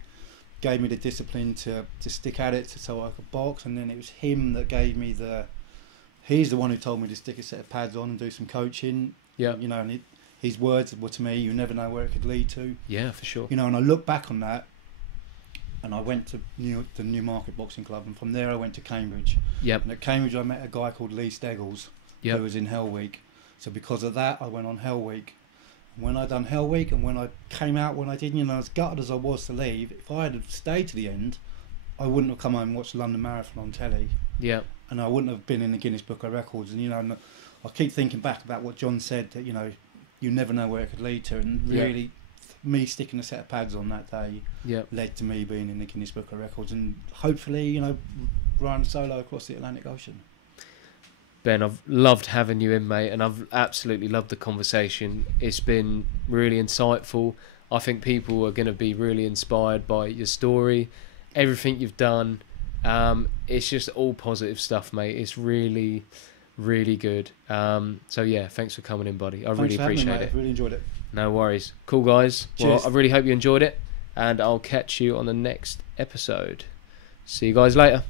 gave me the discipline to stick at it so I could box, and then it was him that gave me the he's the one who told me to stick a set of pads on and do some coaching. Yeah. You know, and his words were to me, you never know where it could lead to. Yeah, for sure. You know, and I look back on that, and I went to the Newmarket Boxing Club, and from there I went to Cambridge. Yep. And at Cambridge I met a guy called Lee Steggles, who was in Hell Week. So because of that, I went on Hell Week. And when I done Hell Week, and when I came out, when I did, you know, as gutted as I was to leave, if I had stayed to the end, I wouldn't have come home and watched London Marathon on telly. Yeah. And I wouldn't have been in the Guinness Book of Records. And, you know, and I keep thinking back about what John said, that, you know, you never know where it could lead to. And really, me sticking a set of pads on that day led to me being in the Guinness Book of Records. And hopefully, you know, run solo across the Atlantic Ocean. Ben, I've loved having you in, mate, and I've absolutely loved the conversation. It's been really insightful. I think people are going to be really inspired by your story, everything you've done. It's just all positive stuff, mate. It's really, really good. So yeah, thanks for coming in, buddy. I really appreciate it. I really enjoyed it. No worries. Cool, guys. Cheers. Well, I really hope you enjoyed it, and I'll catch you on the next episode. See you guys later.